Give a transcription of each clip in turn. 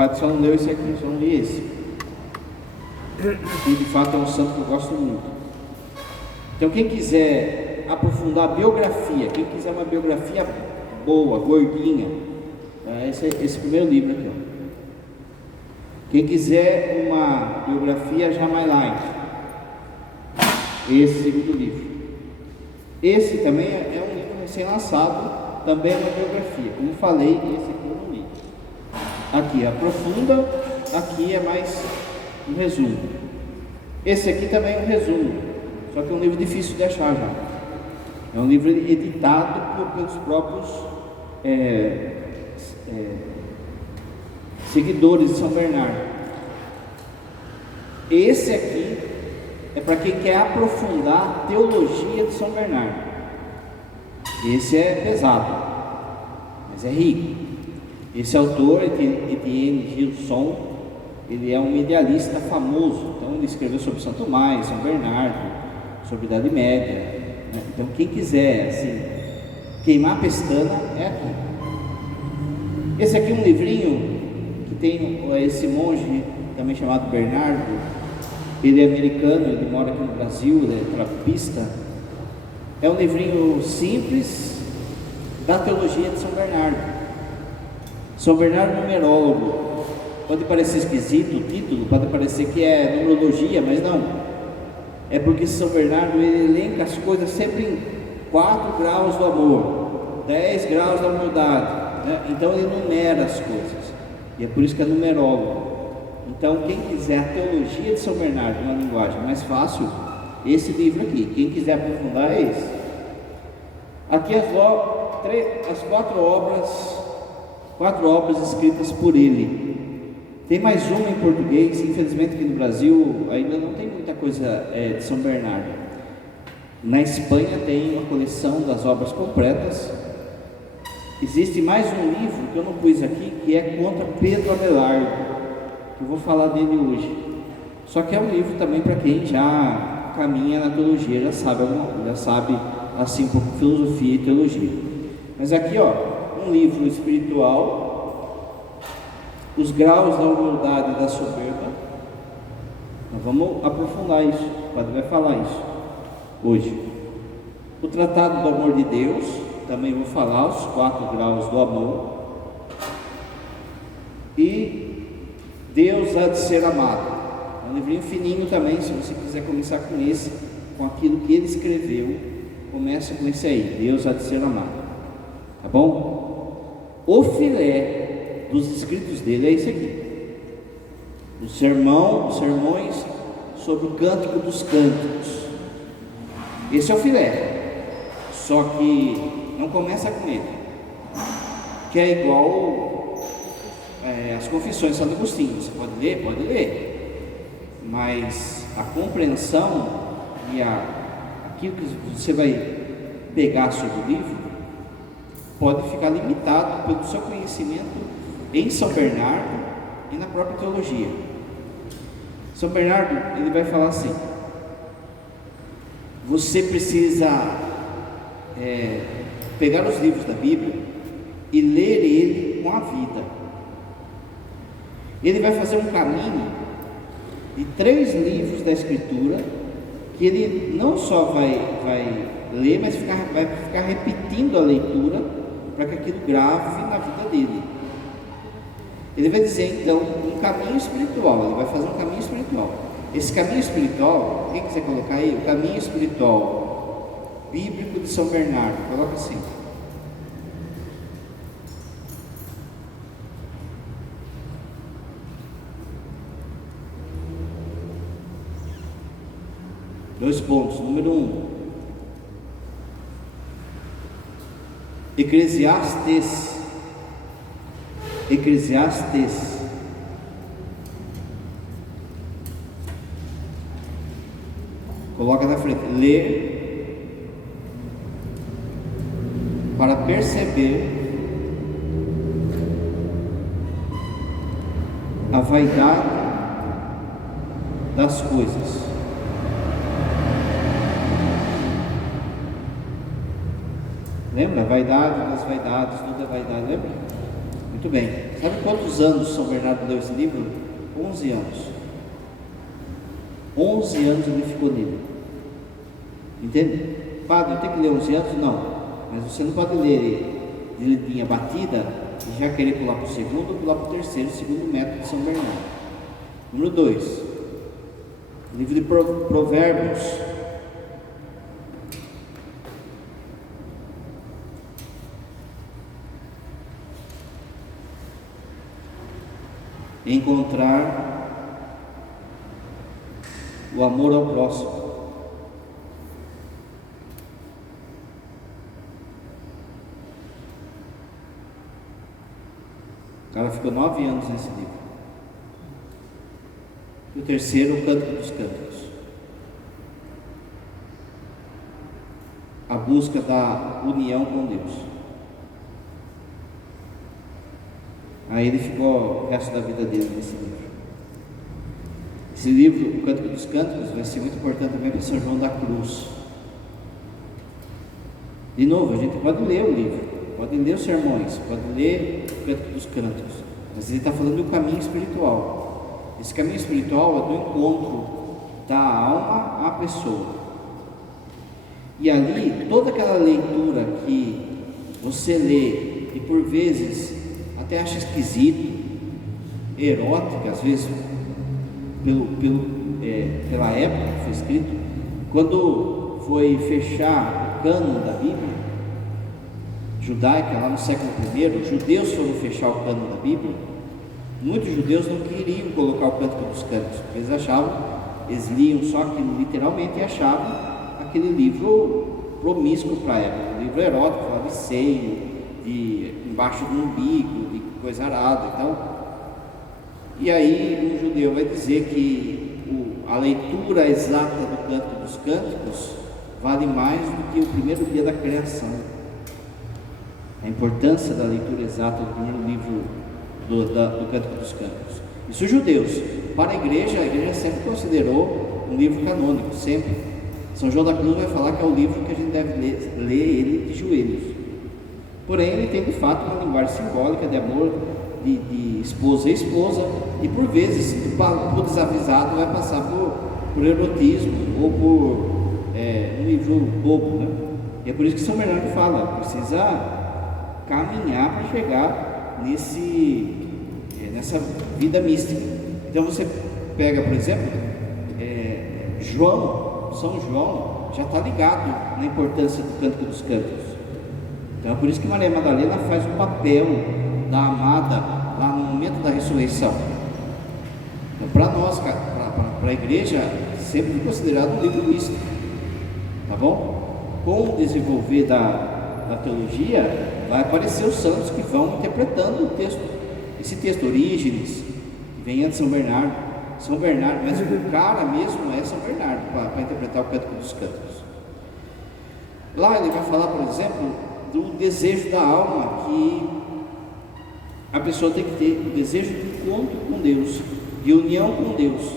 padre só não leu esse aqui, só não li esse. E de fato é um santo que eu gosto muito. Então quem quiser aprofundar a biografia, quem quiser uma biografia boa, gordinha, esse primeiro livro aqui, ó. Quem quiser uma biografia já mais light, esse segundo livro. Esse também é um livro recém-lançado, também é uma biografia. Como falei, esse aqui eu não li. Aqui aprofunda, aqui é mais um resumo. Esse aqui também é um resumo, só que é um livro difícil de achar já. É um livro editado pelos próprios seguidores de São Bernardo. Esse aqui é para quem quer aprofundar a teologia de São Bernardo. Esse é pesado, mas é rico. Esse autor, Etienne Gilson, ele é um idealista famoso. Então ele escreveu sobre São Tomás, São Bernardo, sobre a Idade Média, né? Então quem quiser assim, queimar a pestana é aqui. Esse aqui é um livrinho que tem esse monge também chamado Bernardo. Ele é americano, ele mora aqui no Brasil, ele é trapista. É um livrinho simples da teologia de São Bernardo. São Bernardo numerólogo. Pode parecer esquisito o título, pode parecer que é numerologia, mas não. É porque São Bernardo ele elenca as coisas sempre em 4 graus do amor, 10 graus da humildade, né? Então ele numera as coisas, e é por isso que é numerólogo. Então quem quiser a teologia de São Bernardo, uma linguagem mais fácil, esse livro aqui. Quem quiser aprofundar é esse. Aqui as 4 obras escritas por ele. Tem mais uma em português, infelizmente aqui no Brasil ainda não tem muita coisa de São Bernardo. Na Espanha tem uma coleção das obras completas. Existe mais um livro que eu não pus aqui, que é contra Pedro Abelardo, que eu vou falar dele hoje. Só que é um livro também para quem já caminha na teologia, já sabe assim um pouco de filosofia e teologia. Mas aqui, ó, um livro espiritual, Os Graus da Humildade e da Soberba. Nós vamos aprofundar isso, o padre vai falar isso hoje. O Tratado do Amor de Deus, também vou falar os 4 graus do amor. E Deus há de ser amado. É um livrinho fininho também, se você quiser começar com esse, com aquilo que ele escreveu, começa com esse aí, Deus há de ser amado. Tá bom? O filé dos escritos dele é esse aqui. Os sermões sobre o Cântico dos Cânticos. Esse é o filé. Só que não começa com ele, que é igual as Confissões de Santo Agostinho. Você pode ler? Pode ler. Mas a compreensão e aquilo que você vai pegar sobre o livro pode ficar limitado pelo seu conhecimento em São Bernardo e na própria teologia. São Bernardo, ele vai falar assim: você precisa pegar os livros da Bíblia e ler ele com a vida. Ele vai fazer um caminho de 3 livros da Escritura, que ele não só vai ler, mas vai ficar repetindo a leitura para que aquilo grave na vida dele. Ele vai dizer então um caminho espiritual, ele vai fazer um caminho espiritual. Esse caminho espiritual, quem quiser colocar aí, o caminho espiritual bíblico de São Bernardo, coloca assim. Dois pontos. Número 1, Eclesiastes. Coloca na frente, ler para perceber a vaidade das coisas. Lembra? Vaidade das vaidades, tudo é vaidade, lembra? Muito bem. Sabe quantos anos São Bernardo leu esse livro? 11 anos. 11 anos ele ficou nele. Entende? Padre, eu tenho que ler 11 anos? Não. Mas você não pode ler de linha batida e já querer pular para o segundo ou pular para o terceiro, segundo método de São Bernardo. Número 2. Livro de Provérbios. Encontrar o amor ao próximo. O cara ficou 9 anos nesse livro. E o terceiro, o Cântico dos Cânticos. A busca da união com Deus. Aí ele ficou o resto da vida dele nesse livro. Esse livro, o Cântico dos Cânticos, vai ser muito importante também para São João da Cruz. De novo, a gente pode ler o livro, pode ler os sermões, pode ler o Cântico dos Cânticos, mas ele está falando do caminho espiritual. Esse caminho espiritual é do encontro da alma à pessoa. E ali, toda aquela leitura que você lê e por vezes até acha esquisito, erótica, às vezes pela época que foi escrito, quando foi fechar o cânon da Bíblia judaica, lá no século I, os judeus foram fechar o cânon da Bíblia. Muitos judeus não queriam colocar o Cântico dos Cânticos, porque eles achavam, eles liam só aquilo literalmente e achavam aquele livro promíscuo para a época, um livro erótico, falava de seio, de embaixo do umbigo, de coisa arada e tal. E aí um judeu vai dizer que a leitura exata do Cântico dos Cânticos vale mais do que o primeiro dia da criação. A importância da leitura exata do primeiro livro do Cântico dos Cânticos. Isso os judeus. Para a igreja sempre considerou um livro canônico, sempre. São João da Cruz vai falar que é o livro que a gente deve ler ele de joelhos. Porém, ele tem de fato uma linguagem simbólica de amor de esposa a esposa, e por vezes, o desavisado vai passar por erotismo ou por um livro bobo, né? E é por isso que São Bernardo fala, precisa caminhar para chegar nessa vida mística. Então você pega, por exemplo, São João já está ligado na importância do Cântico dos Cânticos. Então é por isso que Maria Madalena faz o papel da amada lá no momento da ressurreição. Então, para nós, para a igreja, sempre foi considerado um livro místico, tá bom? Com o desenvolver da teologia, vai aparecer os santos que vão interpretando o texto. Esse texto, Orígenes, que vem antes de São Bernardo, mas o cara mesmo é São Bernardo, para interpretar o Cântico dos Cânticos. Lá ele vai falar, por exemplo, do desejo da alma, que a pessoa tem que ter, o desejo de encontro com Deus, de união com Deus.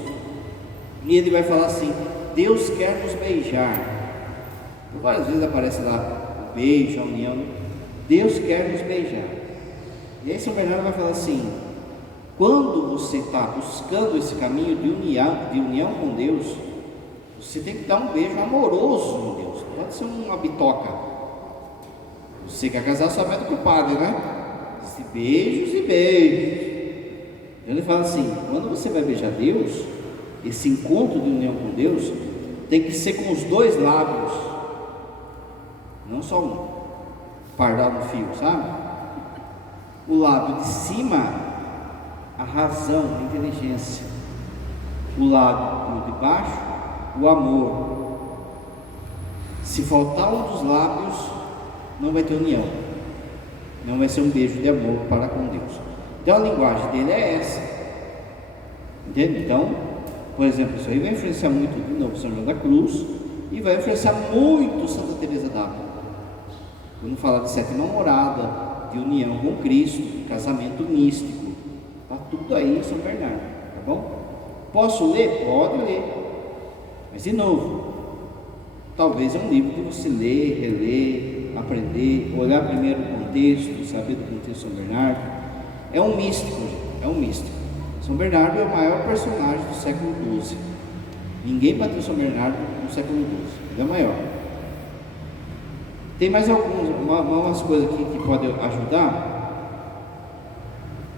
E ele vai falar assim: Deus quer nos beijar. Várias vezes aparece lá o beijo, a união. Deus quer nos beijar. E aí São Bernardo vai falar assim: quando você está buscando esse caminho de união com Deus, você tem que dar um beijo amoroso em Deus. Não pode ser uma bitoca. Você quer casar só vai com o padre, né? Beijos e beijos. Ele fala assim: quando você vai beijar Deus, esse encontro de união com Deus tem que ser com os dois lábios, não só um, pardal no fio, sabe? O lábio de cima, a razão, a inteligência. O lábio de baixo, o amor. Se faltar um dos lábios, não vai ter união, não vai ser um beijo de amor para com Deus. Então a linguagem dele é essa, entende? Então, por exemplo, isso aí vai influenciar muito de novo São João da Cruz e vai influenciar muito Santa Teresa d'Ávila, quando fala de sétima morada, de união com Cristo, casamento místico. Está tudo aí em São Bernardo, tá bom? Posso ler? Pode ler, mas de novo, talvez é um livro que você lê, reler, aprender, olhar primeiro o contexto, saber do contexto de São Bernardo, é um místico, gente, é um místico. São Bernardo é o maior personagem do século XII. Ninguém bateu São Bernardo no século XII, ele é o maior. Tem mais algumas coisas aqui que podem ajudar.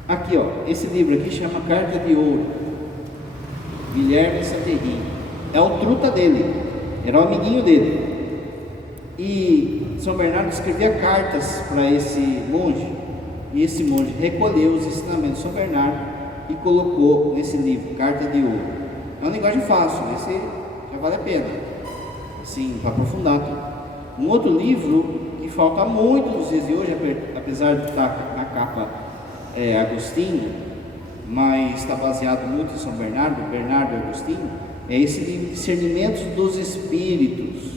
Aqui, ó, esse livro aqui chama Carta de Ouro, Guilherme Santerri. É o truta dele, era o amiguinho dele. E São Bernardo escrevia cartas para esse monge, e esse monge recolheu os ensinamentos de São Bernardo e colocou nesse livro, Carta de Ouro. É uma linguagem fácil, esse já vale a pena, assim, para aprofundar tudo. Um outro livro que falta muito nos dias de hoje, apesar de estar na capa Agostinho, mas está baseado muito em São Bernardo, Bernardo e Agostinho, é esse livro, Discernimentos dos Espíritos.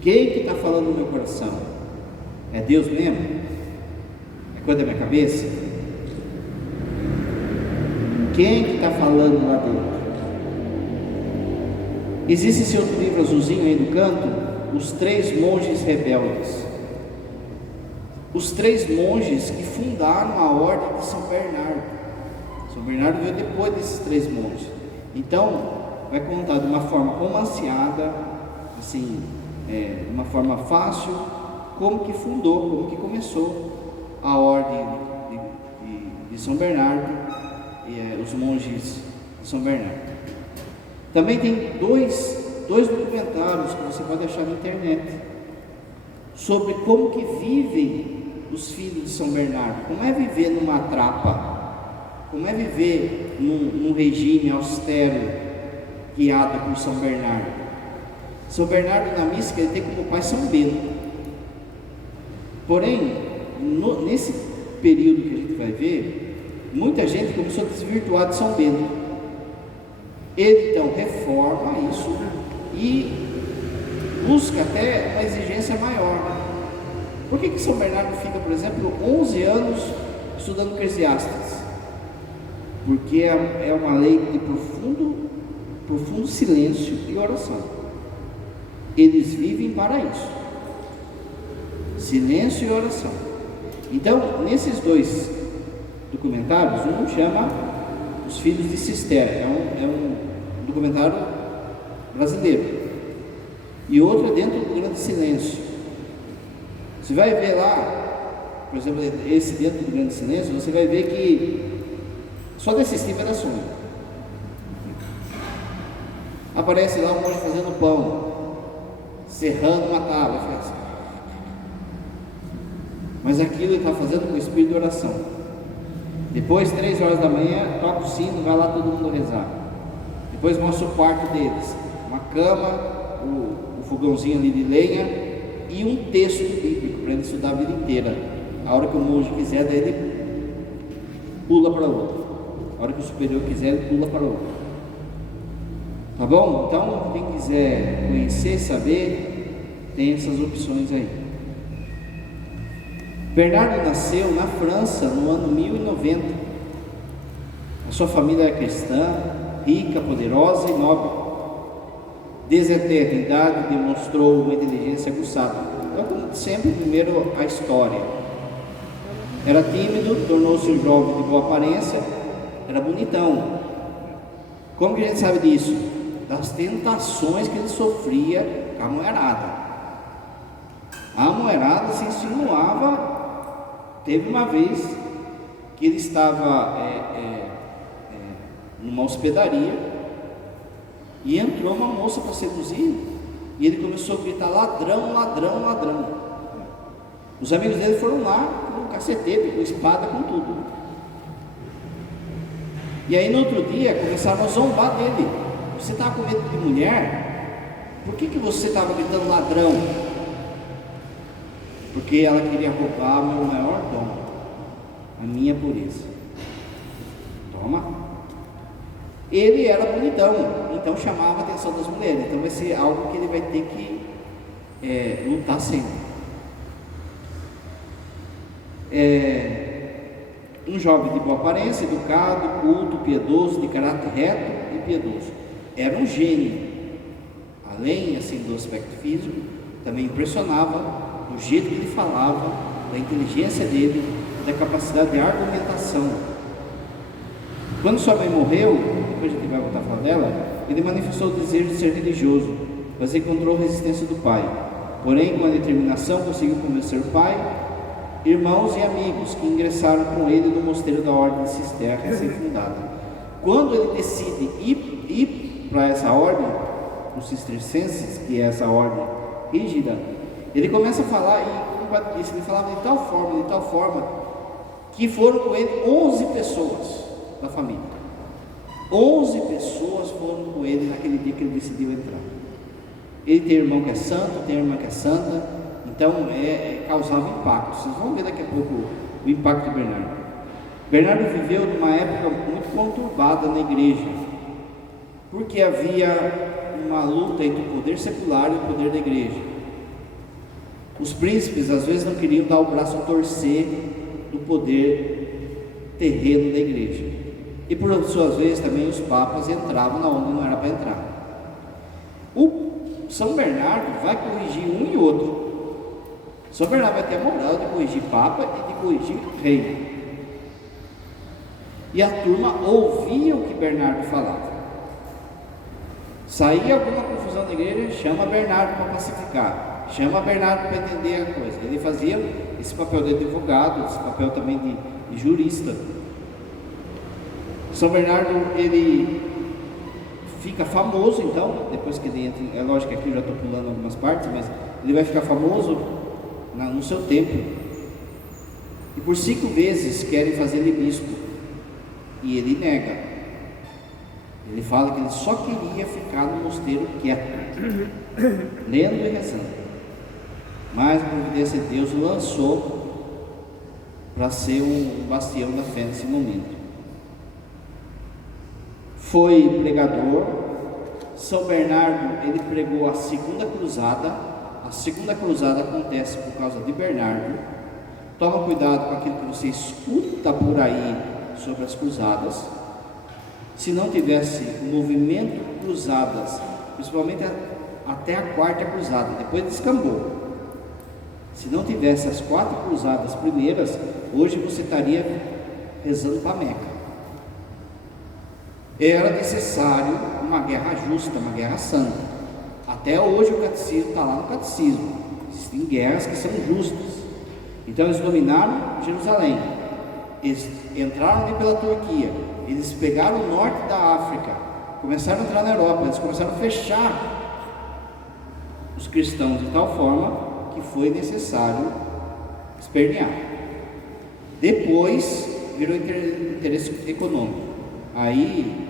Quem que está falando no meu coração? É Deus mesmo? É coisa da minha cabeça? Quem que está falando lá dentro? Existe esse outro livro azulzinho aí no canto, Os Três Monges Rebeldes. Os três monges que fundaram a ordem de São Bernardo. São Bernardo veio depois desses três monges. Então, vai contar de uma forma romanceada, assim, de uma forma fácil, como que fundou, como que começou a ordem de São Bernardo, os monges de São Bernardo. Também tem dois documentários que você pode achar na internet, sobre como que vivem os filhos de São Bernardo, como é viver numa trapa, como é viver num regime austero, guiado por São Bernardo. São Bernardo na mística ele tem como pai São Bento. Porém, nesse período que a gente vai ver, muita gente começou a desvirtuar de São Bento. Ele então reforma isso e busca até uma exigência maior. Por que São Bernardo fica, por exemplo, 11 anos estudando Eclesiastes? Porque é uma lei de profundo silêncio e oração. Eles vivem para isso, silêncio e oração. Então, nesses dois documentários, um chama Os Filhos de Cister, é um documentário brasileiro, e outro é Dentro do Grande Silêncio. Você vai ver lá, por exemplo, esse Dentro do Grande Silêncio, você vai ver que só de assistir vai dar sono. Aparece lá um monge fazendo pão, serrando uma tábua, assim. Mas aquilo ele está fazendo com o espírito de oração. Depois, 3 horas da manhã, toca o sino, vai lá todo mundo rezar. Depois mostra o quarto deles, uma cama, o fogãozinho ali de lenha e um texto bíblico para ele estudar a vida inteira. A hora que o monge quiser, daí ele pula para outro. A hora que o superior quiser, ele pula para outro. Tá bom? Então, quem quiser conhecer, saber, tem essas opções aí. Bernardo nasceu na França no ano 1090. A sua família era cristã, rica, poderosa e nobre. Desde a tenra idade demonstrou uma inteligência aguçada. Então, como sempre, primeiro a história. Era tímido, tornou-se um jovem de boa aparência, era bonitão. Como que a gente sabe disso? Das tentações que ele sofria com a mulherada. A mulherada se insinuava. Teve uma vez que ele estava numa hospedaria e entrou uma moça para seduzir, e ele começou a gritar: ladrão, ladrão, ladrão. Os amigos dele foram lá com cacetete, com espada, com tudo. E aí no outro dia começaram a zombar dele: você estava com medo de mulher? Por que você estava gritando ladrão? Porque ela queria roubar o meu maior dom, a minha pureza. Toma. Ele era bonitão, então chamava a atenção das mulheres. Então vai ser algo que ele vai ter que lutar sempre. Um jovem de boa aparência, educado, culto, piedoso, de caráter reto e piedoso. Era um gênio. Além assim do aspecto físico, também impressionava o jeito que ele falava, da inteligência dele, da capacidade de argumentação. Quando sua mãe morreu, depois a gente vai voltar a falar dela, ele manifestou o desejo de ser religioso, mas encontrou resistência do pai. Porém, com a determinação, conseguiu convencer o pai, irmãos e amigos que ingressaram com ele no mosteiro da ordem de Cisterna, recém-fundada. Quando ele decide ir para essa ordem, os cistercenses, que é essa ordem rígida, ele começa a falar, e como ele disse, ele falava de tal forma, que foram com ele 11 pessoas da família. 11 pessoas foram com ele naquele dia que ele decidiu entrar. Ele tem irmão que é santo, tem irmã que é santa, então causava impacto. Vocês vão ver daqui a pouco o impacto de Bernardo. Bernardo viveu numa época muito conturbada na igreja, porque havia uma luta entre o poder secular e o poder da igreja. Os príncipes às vezes não queriam dar o braço a torcer do poder terreno da igreja, e por suas vezes também os papas entravam na onde não era para entrar. O São Bernardo vai corrigir um e outro. São Bernardo vai ter a moral de corrigir papa e de corrigir rei. E a turma ouvia o que Bernardo falava. Saía alguma confusão na igreja, chama Bernardo para pacificar, chama Bernardo para entender a coisa. Ele fazia esse papel de advogado, esse papel também de jurista. São Bernardo, ele fica famoso, então, depois que ele entra, é lógico que aqui eu já estou pulando algumas partes, mas ele vai ficar famoso no seu tempo. E por 5 vezes querem fazer ele bispo, e ele nega. Ele fala que ele só queria ficar no mosteiro quieto, lendo e rezando. Mas a providência de Deus o lançou para ser um bastião da fé nesse momento. Foi pregador. São Bernardo, ele pregou a segunda cruzada. A segunda cruzada acontece por causa de Bernardo. Toma cuidado com aquilo que você escuta por aí sobre as cruzadas. Se não tivesse o movimento cruzadas, principalmente até a 4ª cruzada, depois descambou. Se não tivesse as 4 cruzadas primeiras, hoje você estaria rezando para Meca. Era necessário uma guerra justa, uma guerra santa. Até hoje o catecismo está lá no catecismo. Existem guerras que são justas. Então eles dominaram Jerusalém, eles entraram ali pela Turquia, eles pegaram o norte da África, começaram a entrar na Europa, eles começaram a fechar os cristãos de tal forma que foi necessário espernear. Depois virou interesse econômico. Aí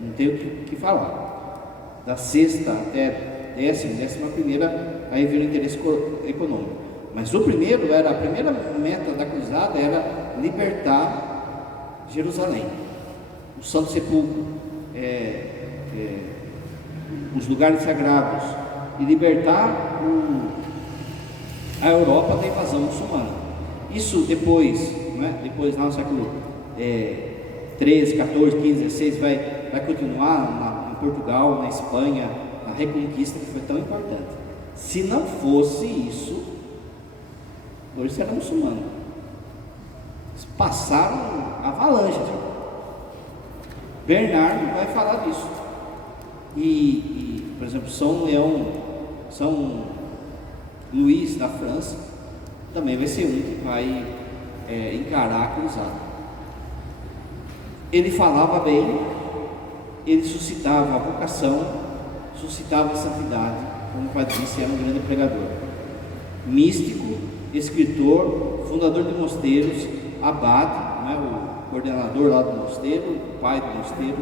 não tem o que falar. Da 6ª até 11ª, aí virou interesse econômico. Mas a primeira meta da cruzada era libertar Jerusalém, o Santo Sepulcro, os lugares sagrados, e libertar a Europa da invasão muçulmana. Isso depois, depois lá no século 13, 14, 15, 16, vai continuar em Portugal, na Espanha, na Reconquista, que foi tão importante. Se não fosse isso, hoje será muçulmano. Eles passaram avalanche. Bernardo vai falar disso. E, por exemplo, São Luís da França também vai ser um que vai encarar a cruzada. Ele falava bem, ele suscitava a vocação, suscitava a santidade, como o padre disse, era um grande pregador, místico, escritor, fundador de mosteiros, abade, o coordenador lá do mosteiro, o pai do mosteiro,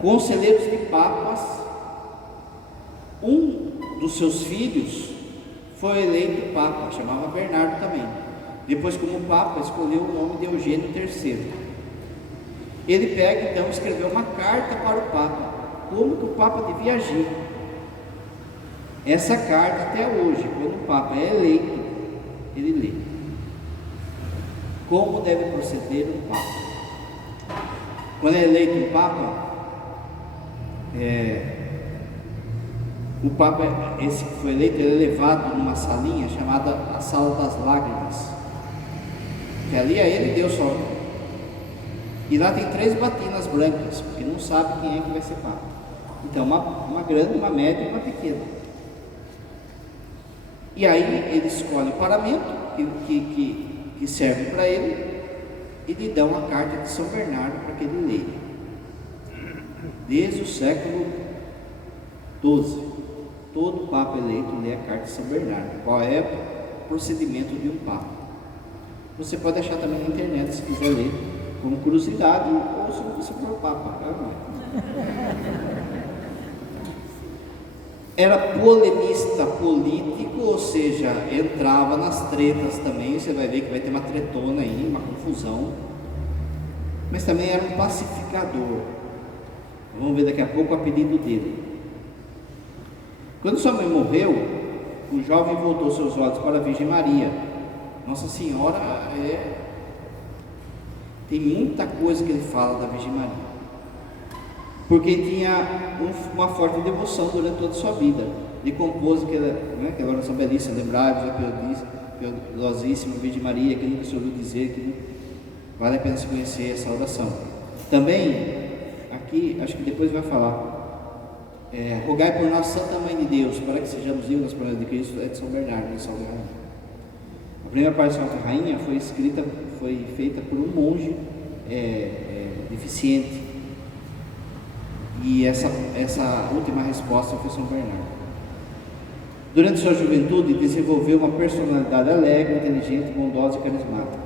conselheiros de papas. Um dos seus filhos foi eleito papa, chamava Bernardo também. Depois, como papa, escolheu o nome de Eugênio III. Ele pega então e escreveu uma carta para o Papa, como que o Papa devia agir. Essa carta até hoje, quando o Papa é eleito, ele lê como deve proceder um Papa. Quando é eleito um Papa, o Papa, esse que foi eleito, ele é levado numa salinha chamada a Sala das Lágrimas. Que ali é ele e Deus só. E lá tem 3 batinas brancas, porque não sabe quem é que vai ser papa. Então, uma grande, uma média e uma pequena. E aí ele escolhe o paramento que serve para ele, e lhe dão a carta de São Bernardo para que ele leia. Desde o século XII, todo papa eleito lê a carta de São Bernardo. Qual é o procedimento de um papa? Você pode achar também na internet, se quiser ler, como curiosidade, ou se você for papa. Era polemista político, ou seja, entrava nas tretas também. Você vai ver que vai ter uma tretona aí, uma confusão. Mas também era um pacificador. Vamos ver daqui a pouco o apelido dele. Quando sua mãe morreu, o jovem voltou seus olhos para a Virgem Maria. Nossa Senhora tem muita coisa que ele fala da Virgem Maria, porque tinha uma forte devoção durante toda a sua vida. Ele compôs aquela oração belíssima: lembrai-vos da piedosíssima Virgem Maria, que nunca se ouviu dizer, que vale a pena se conhecer essa oração. Também, aqui, acho que depois vai falar, rogai por nós, Santa Mãe de Deus, para que sejamos vivos nas promessas de Cristo, é de São Bernardo, de Salve Rainha. A primeira parte de Salve Rainha foi feita por um monge deficiente, e essa última resposta foi São Bernardo. Durante sua juventude desenvolveu uma personalidade alegre, inteligente, bondosa e carismática.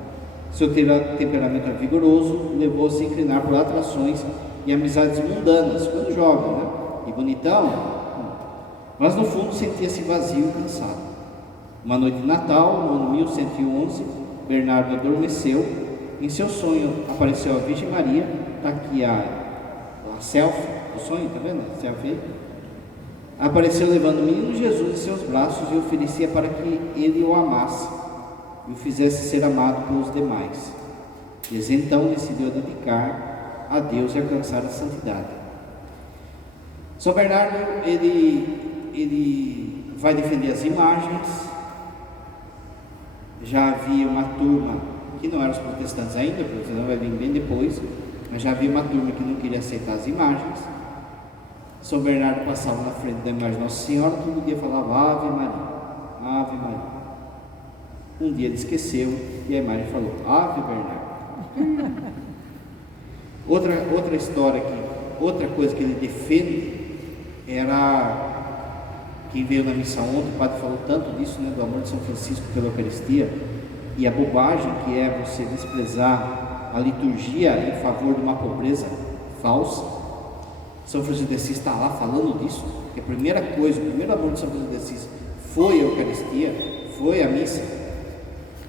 Seu temperamento vigoroso levou-se a inclinar por atrações e amizades mundanas quando jovem, né? E bonitão, mas no fundo sentia-se vazio e cansado. Uma noite de Natal, no ano 1111, Bernardo adormeceu. Em seu sonho apareceu a Virgem Maria. Está aqui a selfie do sonho, está vendo? Selfie. Apareceu levando o menino Jesus em seus braços e oferecia para que ele o amasse e o fizesse ser amado pelos demais. Desde então decidiu dedicar a Deus e alcançar a santidade. São Bernardo, ele vai defender as imagens. Já havia uma turma, que não eram os protestantes ainda, porque senão vai vir bem depois, mas já havia uma turma que não queria aceitar as imagens. São Bernardo passava na frente da imagem de Nossa Senhora, todo dia falava Ave Maria, Ave Maria. Um dia ele esqueceu e a imagem falou Ave Bernardo. Outra história outra coisa que ele defende era, quem veio na missa ontem, o padre falou tanto disso, né, do amor de São Francisco pela Eucaristia, e a bobagem que é você desprezar a liturgia em favor de uma pobreza falsa. São Francisco de Assis está lá falando disso, que a primeira coisa, o primeiro amor de São Francisco de Assis foi a Eucaristia, foi a missa,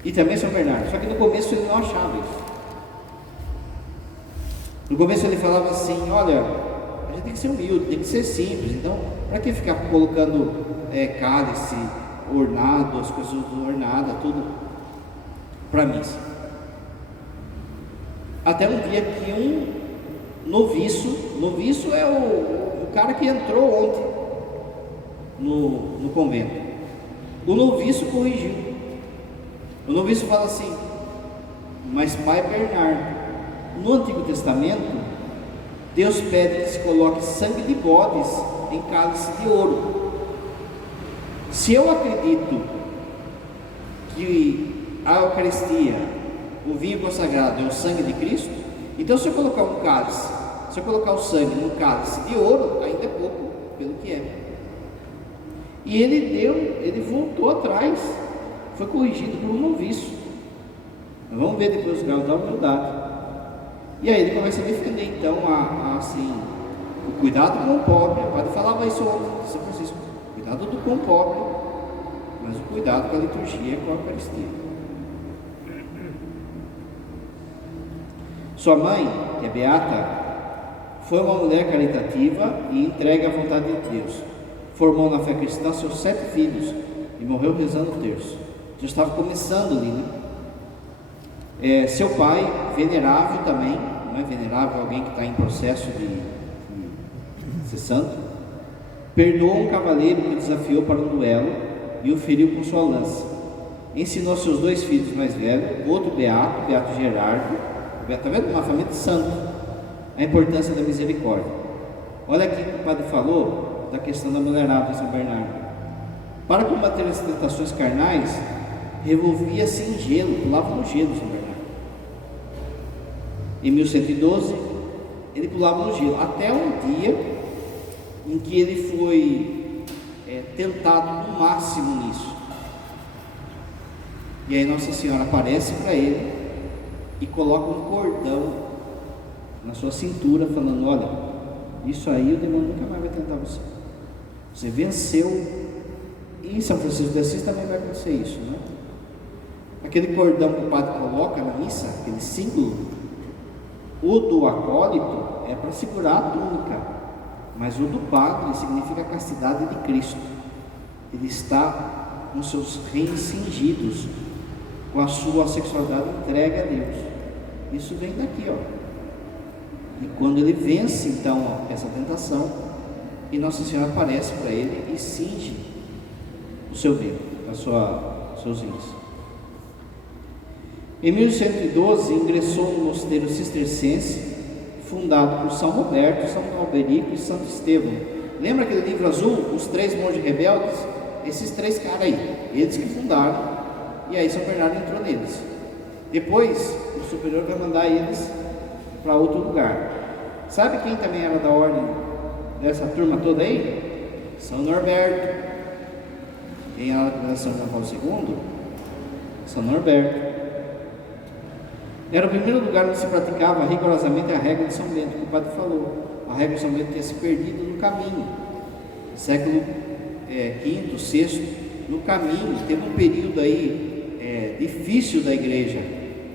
e também São Bernardo. Só que no começo ele não achava isso. No começo ele falava assim: olha, a gente tem que ser humilde, tem que ser simples, então para que ficar colocando cálice ornado, as coisas ornadas, tudo para missa? Até um dia que um noviço é o cara que entrou ontem no convento. O noviço corrigiu. O noviço fala assim: mas Pai Bernardo, no Antigo Testamento Deus pede que se coloque sangue de bodes em cálice de ouro. Se eu acredito que a Eucaristia, o vinho consagrado, é o sangue de Cristo, então se eu colocar um cálice, se eu colocar o sangue num cálice de ouro, ainda é pouco pelo que é. E ele voltou atrás, foi corrigido por um noviço. Vamos ver depois os graus da humildade. E aí ele começa a defender então assim, o cuidado com o pobre. O padre falava isso ontem, São Francisco: cuidado com o pobre, mas o cuidado com a liturgia e com a Eucaristia. Sua mãe, que é beata, foi uma mulher caritativa e entregue à vontade de Deus. Formou na fé cristã seus 7 filhos e morreu rezando o terço. Já estava começando ali, né? Seu pai, venerável também, não é venerável alguém que está em processo de ser santo, perdoou um cavaleiro que desafiou para um duelo e o feriu com sua lança. ensinou seus 2 filhos mais velhos, outro beato, Beato Gerardo, está vendo? Uma família de santo, a importância da misericórdia. Olha aqui que o padre falou da questão da mulherada de São Bernardo. Para combater as tentações carnais, revolvia-se em gelo, pulava no gelo São Bernardo. Em 1112, ele pulava no gelo, até um dia em que ele foi tentado no máximo nisso. E aí Nossa Senhora aparece para ele e coloca um cordão na sua cintura, falando: olha, isso aí o demônio nunca mais vai tentar você. Você venceu. E em São Francisco de Assis também vai acontecer isso, né? Aquele cordão que o padre coloca na missa, aquele símbolo, o do acólito é para segurar a túnica, mas o do padre significa a castidade de Cristo. Ele está com seus rins cingidos, com a sua sexualidade entregue a Deus. Isso vem daqui, ó. E quando ele vence então essa tentação, e Nossa Senhora aparece para ele e cinge o seu ventre, seus rins. Em 1112 ingressou no mosteiro cisterciense, fundado por São Roberto, São Alberico e Santo Estevão. Lembra aquele livro azul, Os 3 Monges Rebeldes? Esses 3 caras aí, eles que fundaram, e aí São Bernardo entrou neles. Depois, o superior vai mandar eles para outro lugar. Sabe quem também era da ordem dessa turma toda aí? São Norberto. Quem era da São João Paulo II? São Norberto. Era o primeiro lugar onde se praticava rigorosamente a regra de São Bento, que o padre falou. A regra de São Bento tinha se perdido no caminho. Século V, VI, no caminho. Teve um período aí difícil da igreja.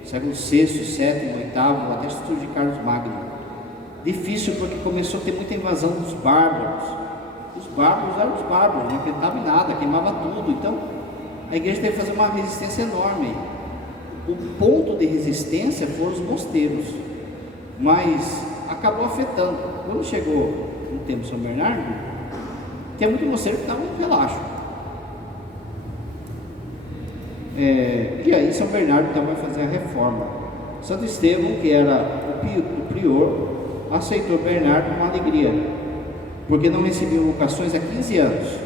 Século VI, VII, VIII, até surgir Carlos Magno. Difícil porque começou a ter muita invasão dos bárbaros. Os bárbaros eram os bárbaros, não acreditavam em nada, queimava tudo. Então a igreja teve que fazer uma resistência enorme. O ponto de resistência foram os mosteiros, mas acabou afetando. Quando chegou no tempo de São Bernardo, tinha muito mosteiro que estava em relaxo. E aí São Bernardo então vai fazer a reforma. Santo Estevão, que era o prior, aceitou Bernardo com alegria, porque não recebia vocações há 15 anos.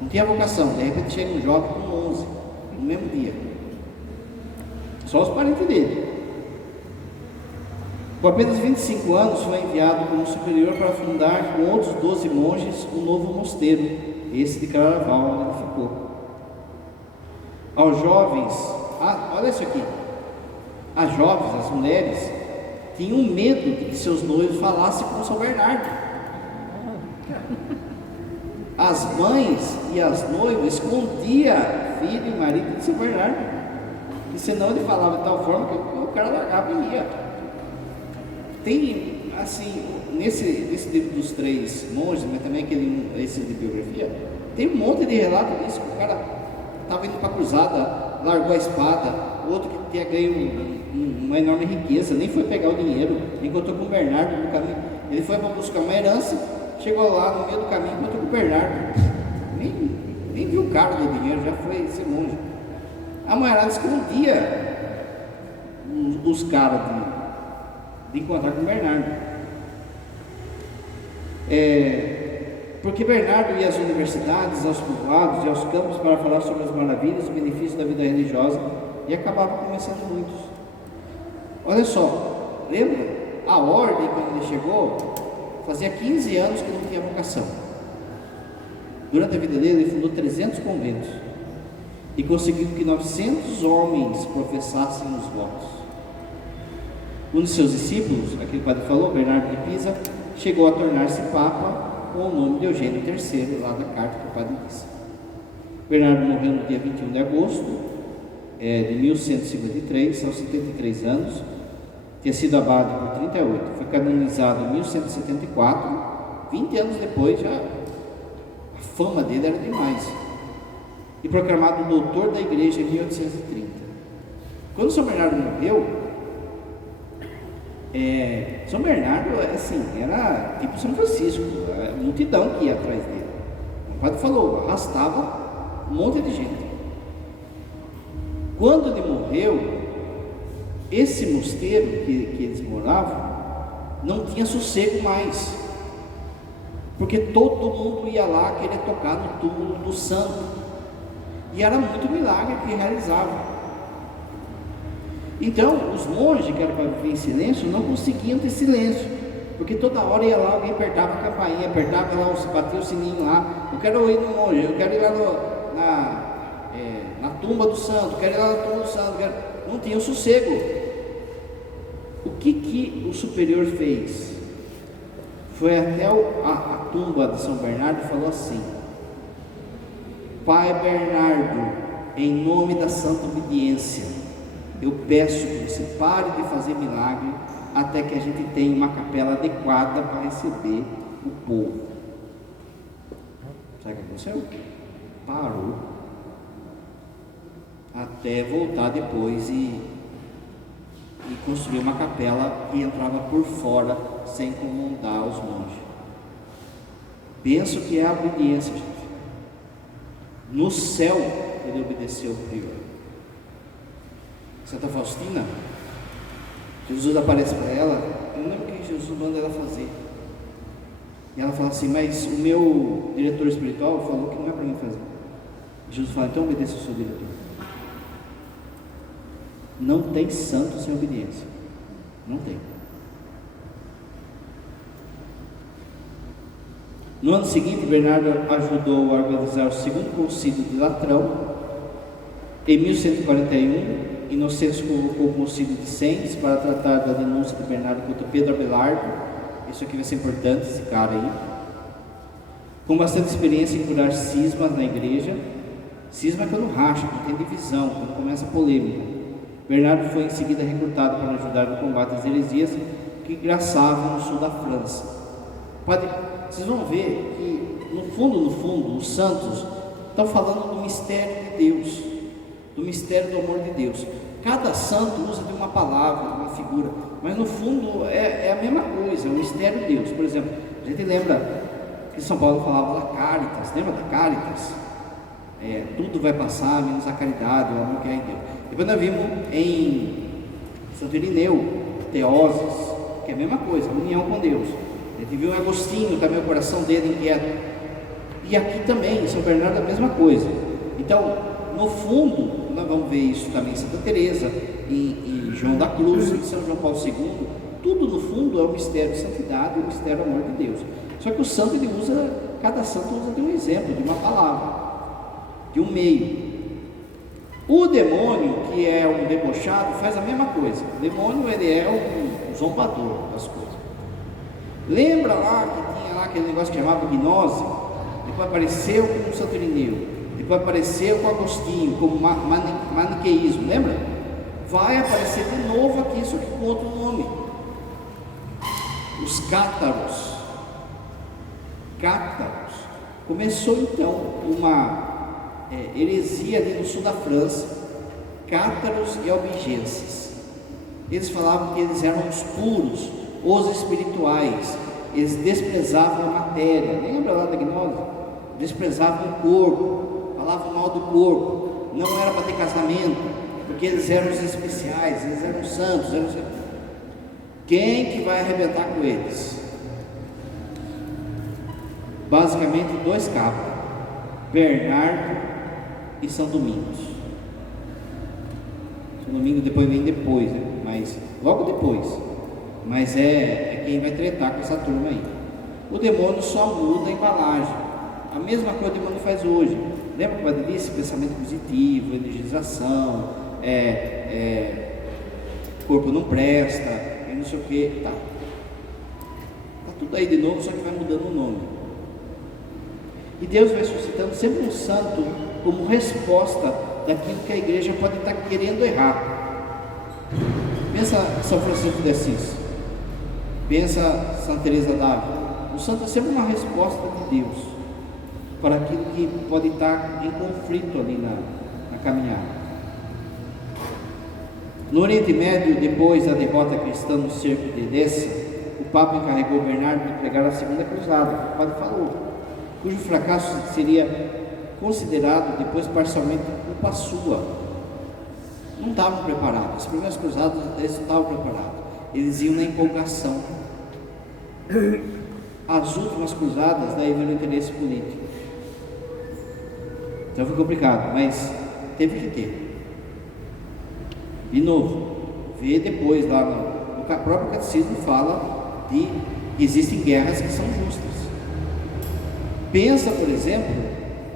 Não tinha vocação, de repente chega um jovem com 11, no mesmo dia. Só os parentes dele. Com apenas 25 anos foi enviado como superior para fundar com outros 12 monges um novo mosteiro, esse de Claraval, onde ele ficou. Aos jovens, olha isso aqui, as jovens, as mulheres, tinham medo de que seus noivos falassem com São Bernardo. As mães e as noivas escondiam filho e marido de São Bernardo. E senão ele falava de tal forma que o cara largava e ia. Tem, assim, nesse livro dos 3 monges, mas também esse de biografia, tem um monte de relato disso, que o cara estava indo para a cruzada, largou a espada, outro que tinha ganho uma enorme riqueza, nem foi pegar o dinheiro, encontrou com o Bernardo no caminho. Ele foi para buscar uma herança, chegou lá no meio do caminho, encontrou com o Bernardo. Nem viu o cara do dinheiro, já foi ser monge. A mulherada escondia os caras de encontrar com o Bernardo. Porque Bernardo ia às universidades, aos povoados e aos campos para falar sobre as maravilhas e benefícios da vida religiosa e acabava convencendo muitos. Olha só, lembra? A ordem, quando ele chegou, fazia 15 anos que não tinha vocação. Durante a vida dele, ele fundou 300 conventos e conseguiu que 900 homens professassem os votos. Um de seus discípulos, aquele padre falou, Bernardo de Pisa, chegou a tornar-se Papa com o nome de Eugênio III, lá da carta que o padre disse. Bernardo morreu no dia 21 de agosto de 1153, aos 73 anos, tinha sido abade por 38, foi canonizado em 1174, 20 anos depois, já a fama dele era demais, e proclamado doutor da igreja em 1830. Quando São Bernardo morreu, São Bernardo, assim, era tipo São Francisco, a multidão que ia atrás dele. O padre falou, arrastava um monte de gente. Quando ele morreu, esse mosteiro que eles moravam não tinha sossego mais, porque todo mundo ia lá querer tocar no túmulo do santo, e era muito milagre que realizava. Então os monges que eram para viver em silêncio não conseguiam ter silêncio, porque toda hora ia lá, alguém apertava a campainha, apertava lá, batia o sininho lá, eu quero ir no monge, eu quero ir lá na tumba do santo, quero ir lá na tumba do santo, não tinha sossego. O que o superior fez? Foi até a tumba de São Bernardo e falou assim: Pai Bernardo, em nome da santa obediência, eu peço que você pare de fazer milagre até que a gente tenha uma capela adequada para receber o povo. Sabe o que aconteceu? Parou, até voltar depois e construir uma capela que entrava por fora, sem incomodar os monges. Penso que é a obediência, gente. No céu ele obedeceu o prior. Santa Faustina, Jesus aparece para ela, eu não lembro o que Jesus manda ela fazer, e ela fala assim: mas o meu diretor espiritual falou que não é para mim fazer. Jesus fala: então obedeça o seu diretor. Não tem santo sem obediência, não tem. No ano seguinte, Bernardo ajudou a organizar o segundo concílio de Latrão. Em 1141, Inocêncio convocou o concílio de Sens para tratar da denúncia de Bernardo contra Pedro Abelardo. Isso aqui vai ser importante, esse cara aí. Com bastante experiência em curar cismas na igreja. Cisma é quando racha, quando tem divisão, quando começa a polêmica. Bernardo foi em seguida recrutado para ajudar no combate às heresias que graçavam no sul da França. Vocês vão ver que no fundo, os santos estão falando do mistério de Deus, do mistério do amor de Deus. Cada santo usa de uma palavra, de uma figura, mas no fundo é a mesma coisa, é o mistério de Deus. Por exemplo, a gente lembra que São Paulo falava da Caritas, lembra da Caritas? Tudo vai passar, menos a caridade, o amor que há em Deus. Depois nós vimos em Santo Irineu, Teoses, que é a mesma coisa, união com Deus. A gente viu em Agostinho, também o coração dele inquieto. E aqui também, em São Bernardo, a mesma coisa. Então, no fundo, nós vamos ver isso também em Santa Teresa, em João da Cruz, em São João Paulo II. Tudo, no fundo, é o mistério de santidade e o mistério do amor de Deus. Só que o santo, cada santo usa de um exemplo, de uma palavra, de um meio. O demônio, que é um debochado, faz a mesma coisa. O demônio, ele é um zombador das coisas. Lembra lá que tinha lá aquele negócio que chamava gnose? Depois apareceu com o Santo Irineu, depois apareceu com Agostinho, como maniqueísmo, lembra? Vai aparecer de novo aqui, só que com outro nome. Os cátaros. Começou então uma heresia ali no sul da França, cátaros e albigenses. Eles falavam que eles eram os puros, os espirituais. Eles desprezavam a matéria, lembra lá da gnose? Desprezavam o corpo, falavam mal do corpo, não era para ter casamento, porque eles eram os especiais, eles eram santos, Quem que vai arrebentar com eles? Basicamente dois cabos, Bernardo e São Domingos. São Domingos depois vem depois, né? Mas logo depois. Mas é quem vai tretar com essa turma aí. O demônio só muda a embalagem. A mesma coisa o demônio faz hoje. Lembra que o padre disse? Pensamento positivo, energização, corpo não presta, não sei o que. Tá tudo aí de novo, só que vai mudando o nome. E Deus vai suscitando sempre um santo como resposta daquilo que a igreja pode estar querendo errar. Pensa São Francisco de Assis, pensa Santa Teresa d'Ávila. O santo é sempre uma resposta de Deus para aquilo que pode estar em conflito ali na caminhada. No Oriente Médio, depois da derrota cristã no cerco de Edessa, o Papa encarregou Bernardo de pregar a segunda cruzada, que o padre falou, cujo fracasso seria considerado depois parcialmente culpa sua. não estavam preparados. As primeiras cruzadas eles não estavam preparados. Eles iam na empolgação. As últimas cruzadas daí veio o interesse político. Então foi complicado, mas teve que ter. De novo, vê depois lá no próprio catecismo fala de que existem guerras que são justas. Pensa, por exemplo,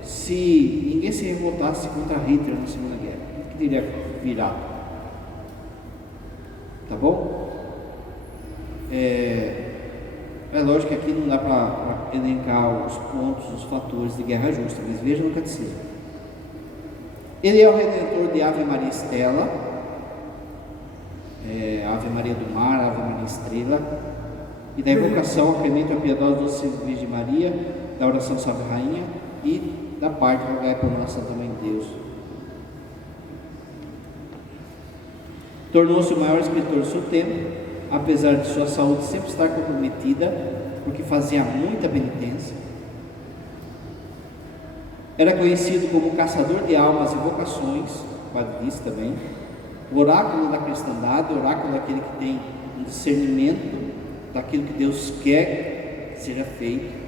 se ninguém se revoltasse contra Hitler na Segunda Guerra, o que teria virado? Tá bom? É lógico que aqui não dá para elencar os pontos, os fatores de guerra justa, mas veja no catecismo. Ele é o redentor de Ave Maria Stella, Ave Maria do Mar, Ave Maria Estrela, e da invocação ao clemente a piedosa doce Virgem Maria, da oração Salve Rainha e da parte rogai por nós, Santa Mãe de Deus. Tornou-se o maior escritor do seu tempo, apesar de sua saúde sempre estar comprometida, porque fazia muita penitência. Era conhecido como caçador de almas e vocações, o padre disse também, o oráculo da cristandade, o oráculo daquele que tem um discernimento daquilo que Deus quer que seja feito.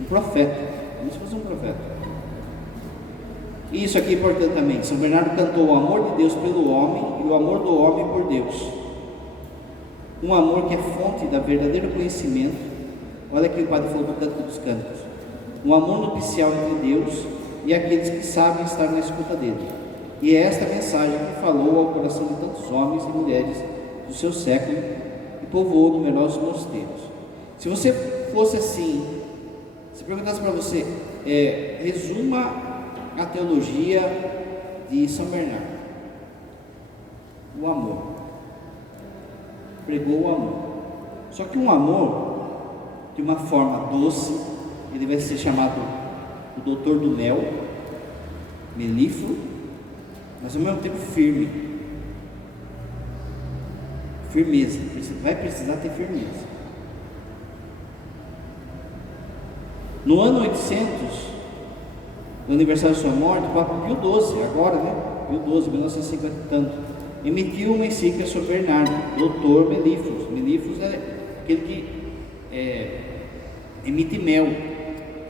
Um profeta, como se fosse um profeta. E isso aqui é importante também. São Bernardo cantou o amor de Deus pelo homem e o amor do homem por Deus. Um amor que é fonte da verdadeiro conhecimento. Olha aqui o padre falou do Cântico dos Cânticos. Um amor nupcial entre Deus e aqueles que sabem estar na escuta dele. E é esta mensagem que falou ao coração de tantos homens e mulheres do seu século e povoou numerosos mosteiros. Se você fosse assim, se perguntasse para você, resuma a teologia de São Bernardo. O amor. Pregou o amor. Só que um amor de uma forma doce, ele vai ser chamado o doutor do mel, melífluo, mas ao mesmo tempo firme. Firmeza. Você vai precisar ter firmeza. No ano 800, no aniversário de sua morte, o Papa Pio XII, agora, né? Pio XII, 1950 e tanto, emitiu uma encíclica sobre Bernardo, doutor Melífluos. Melífluos é aquele que emite mel,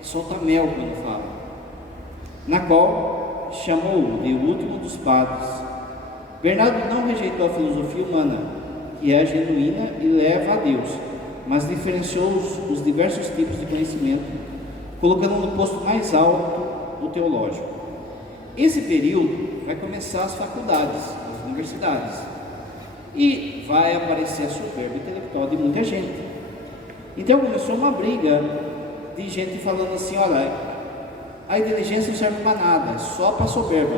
solta mel quando fala, na qual chamou de último dos padres. Bernardo não rejeitou a filosofia humana, que é genuína e leva a Deus, mas diferenciou os diversos tipos de conhecimento, colocando no posto mais alto o teológico. Esse período vai começar as faculdades, as universidades, e vai aparecer a soberba intelectual de muita gente. Então começou uma briga de gente falando assim: olha, a inteligência não serve para nada, é só para soberba.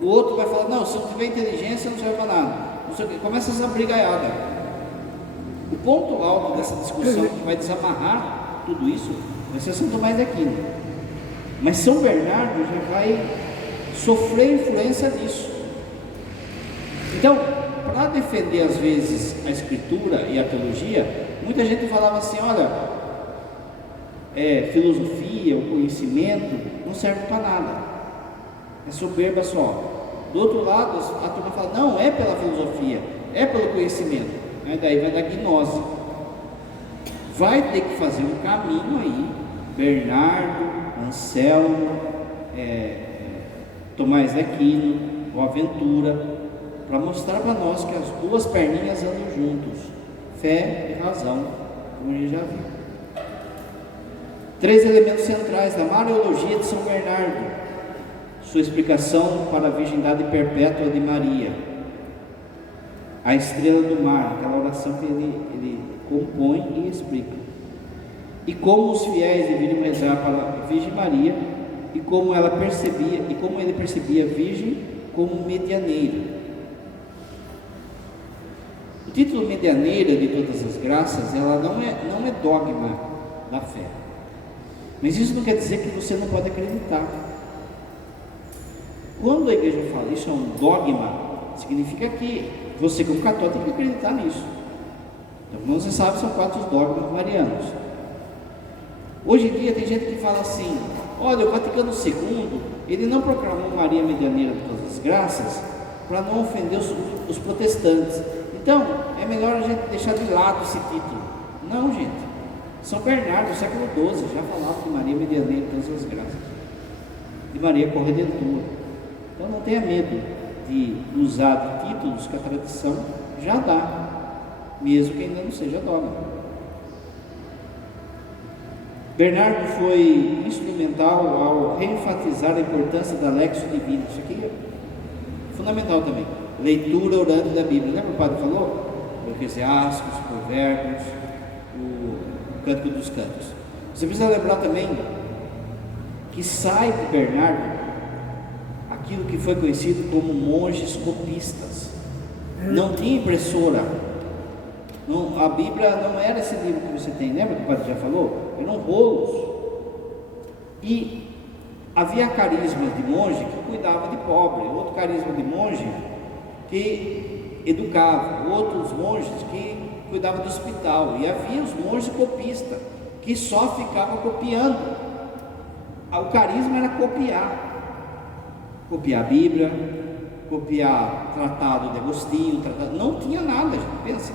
O outro vai falar: não, se não tiver inteligência não serve para nada. Não sei o que. Começa essa brigaiada. O ponto alto dessa discussão que vai desamarrar tudo isso vai ser São Tomás de Aquino. Mas São Bernardo já vai sofrer influência disso. Então, para defender às vezes a escritura e a teologia, muita gente falava assim: olha, filosofia, o conhecimento não serve para nada, é soberba só. Do outro lado, a turma fala: não, é pela filosofia, é pelo conhecimento. Daí vai dar gnose. Vai ter que fazer um caminho aí, Bernardo, Anselmo, Tomás de Aquino, Boaventura, para mostrar para nós que as duas perninhas andam juntos, fé e razão, como a gente já viu. 3 elementos centrais da Mariologia de São Bernardo: sua explicação para a virgindade perpétua de Maria, a estrela do mar, aquela oração que ele compõe e explica, e como os fiéis deveriam rezar para a Virgem Maria, e como ele percebia a Virgem como medianeira. O título medianeira de todas as graças, ela não é dogma da fé, mas isso não quer dizer que você não pode acreditar. Quando a igreja fala isso é um dogma, significa que você, como católico, tem que acreditar nisso. Então, como você sabe, são 4 dogmas marianos. Hoje em dia tem gente que fala assim: olha, o Vaticano II, ele não proclamou Maria medianeira de todas as das graças, para não ofender os protestantes. Então, é melhor a gente deixar de lado esse título. Não, gente. São Bernardo, século XII, já falava de Maria Medianeira de todas as graças, de Maria Corredentora. Então, não tenha medo de usar de títulos que a tradição já dá, mesmo que ainda não seja dogma. Bernardo foi instrumental ao reenfatizar a importância da Lexio Divina. Isso aqui é fundamental também. Leitura orante da Bíblia. Lembra o padre falou? O Eclesiásticos, Provérbios, o Cântico dos Cantos. Você precisa lembrar também que sai de Bernardo aquilo que foi conhecido como monges copistas. Não tinha impressora. Não, a Bíblia não era esse livro que você tem, lembra que o padre já falou? Eram rolos. E havia carismas de monge que cuidava de pobre, outro carisma de monge que educava, outros monges que cuidavam do hospital, e havia os monges copistas que só ficavam copiando. O carisma era copiar a Bíblia, copiar tratado de Agostinho, não tinha nada, gente, pensa.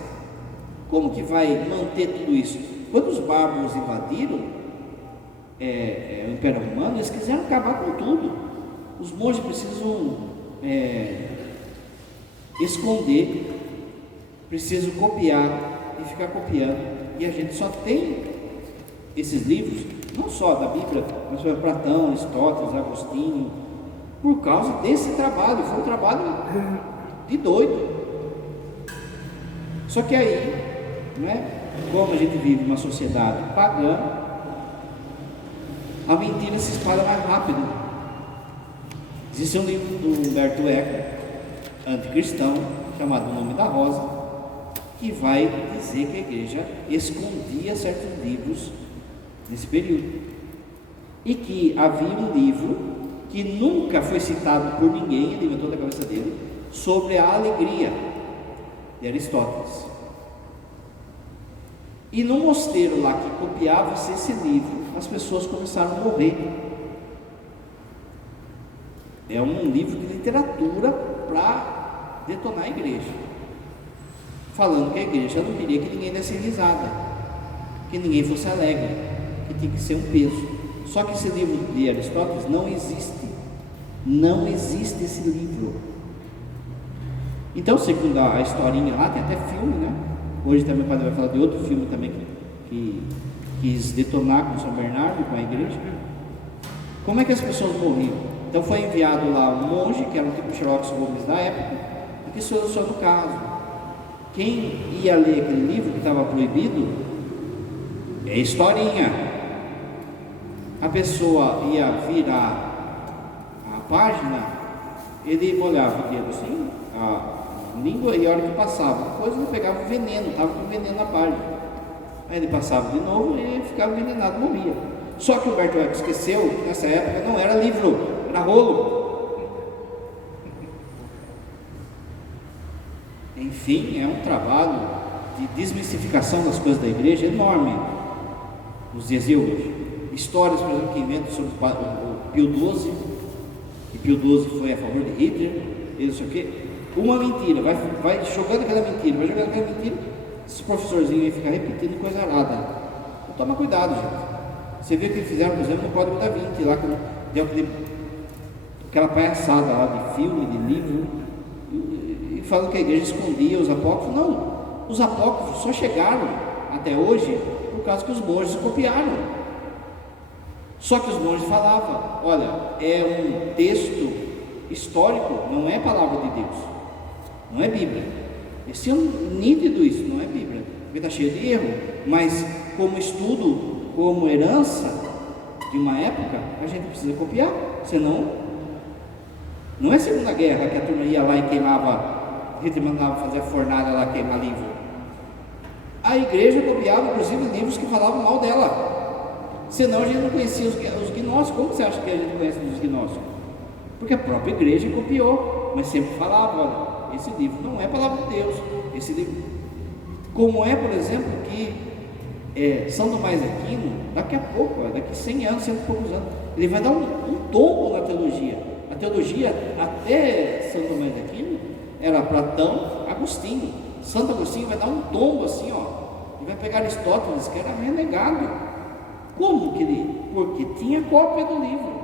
Como que vai manter tudo isso? Quando os bárbaros invadiram o Império Romano, eles quiseram acabar com tudo. Os monges precisam esconder, precisam copiar e ficar copiando. E a gente só tem esses livros, não só da Bíblia, mas sobre Platão, Aristóteles, Agostinho, por causa desse trabalho. Foi um trabalho de doido. Só que aí, como a gente vive uma sociedade pagã, a mentira se espalha mais rápido. Existe um livro do Humberto Eco, anticristão, chamado O Nome da Rosa, que vai dizer que a igreja escondia certos livros nesse período, e que havia um livro que nunca foi citado por ninguém, ele inventou da cabeça dele, sobre a alegria, de Aristóteles. E no mosteiro lá que copiava-se esse livro, as pessoas começaram a morrer. É um livro de literatura para detonar a igreja, falando que a igreja não queria que ninguém desse risada, que ninguém fosse alegre, que tinha que ser um peso. Só que esse livro de Aristóteles não existe. Não existe esse livro. Então, segundo a historinha lá, tem até filme, né? Hoje também o padre vai falar de outro filme também que quis detonar com São Bernardo, com a igreja. Como é que as pessoas morriam? Então foi enviado lá um monge, que era um tipo Sherlock Holmes da época, e que solucionou o caso. Quem ia ler aquele livro que estava proibido, é historinha. A pessoa ia virar a página, ele molhava o dedo assim, a língua, e a hora que passava, depois ele pegava o veneno, estava com veneno na página. Aí ele passava de novo e ele ficava envenenado, morria. Só que o Humberto Eco esqueceu que nessa época não era livro, era rolo. Enfim, é um trabalho de desmistificação das coisas da igreja enorme nos dias de hoje. Histórias, por exemplo, que inventam sobre o Pio XII, que Pio XII foi a favor de Hitler, isso aqui. Uma mentira, vai jogando aquela mentira, esses professorzinhos aí ficam repetindo coisa errada. Então toma cuidado, gente. Você vê o que fizeram, por exemplo, no Código da Vinci, lá quando deu aquela palhaçada lá de filme, de livro, e falam que a igreja escondia os apócrifos. Não, os apócrifos só chegaram até hoje por causa que os monges copiaram. Só que os monges falavam, olha, é um texto histórico, não é palavra de Deus, não é Bíblia. Esse é um nítido isso, não é Bíblia, porque está cheio de erro, mas como estudo, como herança de uma época, a gente precisa copiar, senão não é Segunda Guerra que a turma ia lá e queimava, a gente mandava fazer a fornalha lá, queimar livro. A igreja copiava inclusive livros que falavam mal dela, senão a gente não conhecia os gnósticos. Como você acha que a gente conhece os gnósticos? Porque a própria igreja copiou, mas sempre falava, olha, esse livro não é palavra de Deus, esse livro, como é, por exemplo, que São Tomás de Aquino, daqui a pouco, daqui 100 anos, 100 e poucos anos, ele vai dar um tombo na teologia. a teologia até São Tomás de Aquino era Platão, Agostinho. Santo Agostinho vai dar um tombo assim, ó, e vai pegar Aristóteles, que era renegado. Como que ele? Porque tinha cópia do livro.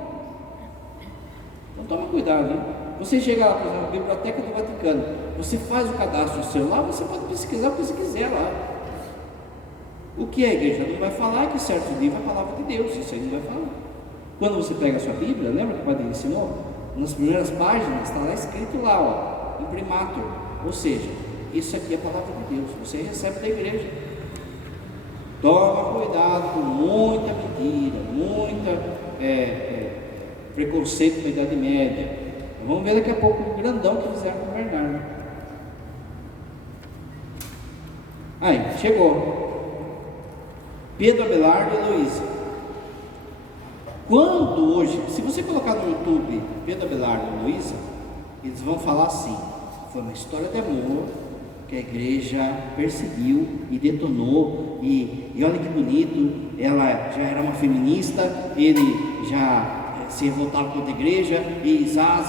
Então tome cuidado, hein? Você chega lá, por exemplo, na Biblioteca do Vaticano, você faz o cadastro no celular, você pode pesquisar o que você quiser lá. O que a igreja não vai falar é que certo livro é a palavra de Deus, isso aí não vai falar. Quando você pega a sua Bíblia, lembra que o padre ensinou? Nas primeiras páginas está lá escrito lá, ó, imprimatur, ou seja, isso aqui é a palavra de Deus, você recebe da igreja. Toma cuidado com muita mentira, preconceito com a Idade Média. Vamos ver daqui a pouco o grandão que fizeram com o Bernardo. Aí, chegou Pedro Abelardo e Heloísa. Quando hoje, se você colocar no YouTube Pedro Abelardo e Heloísa, eles vão falar assim: foi uma história de amor que a igreja perseguiu e detonou, e olha que bonito, ela já era uma feminista, ele já se revoltava contra a igreja, e zaz.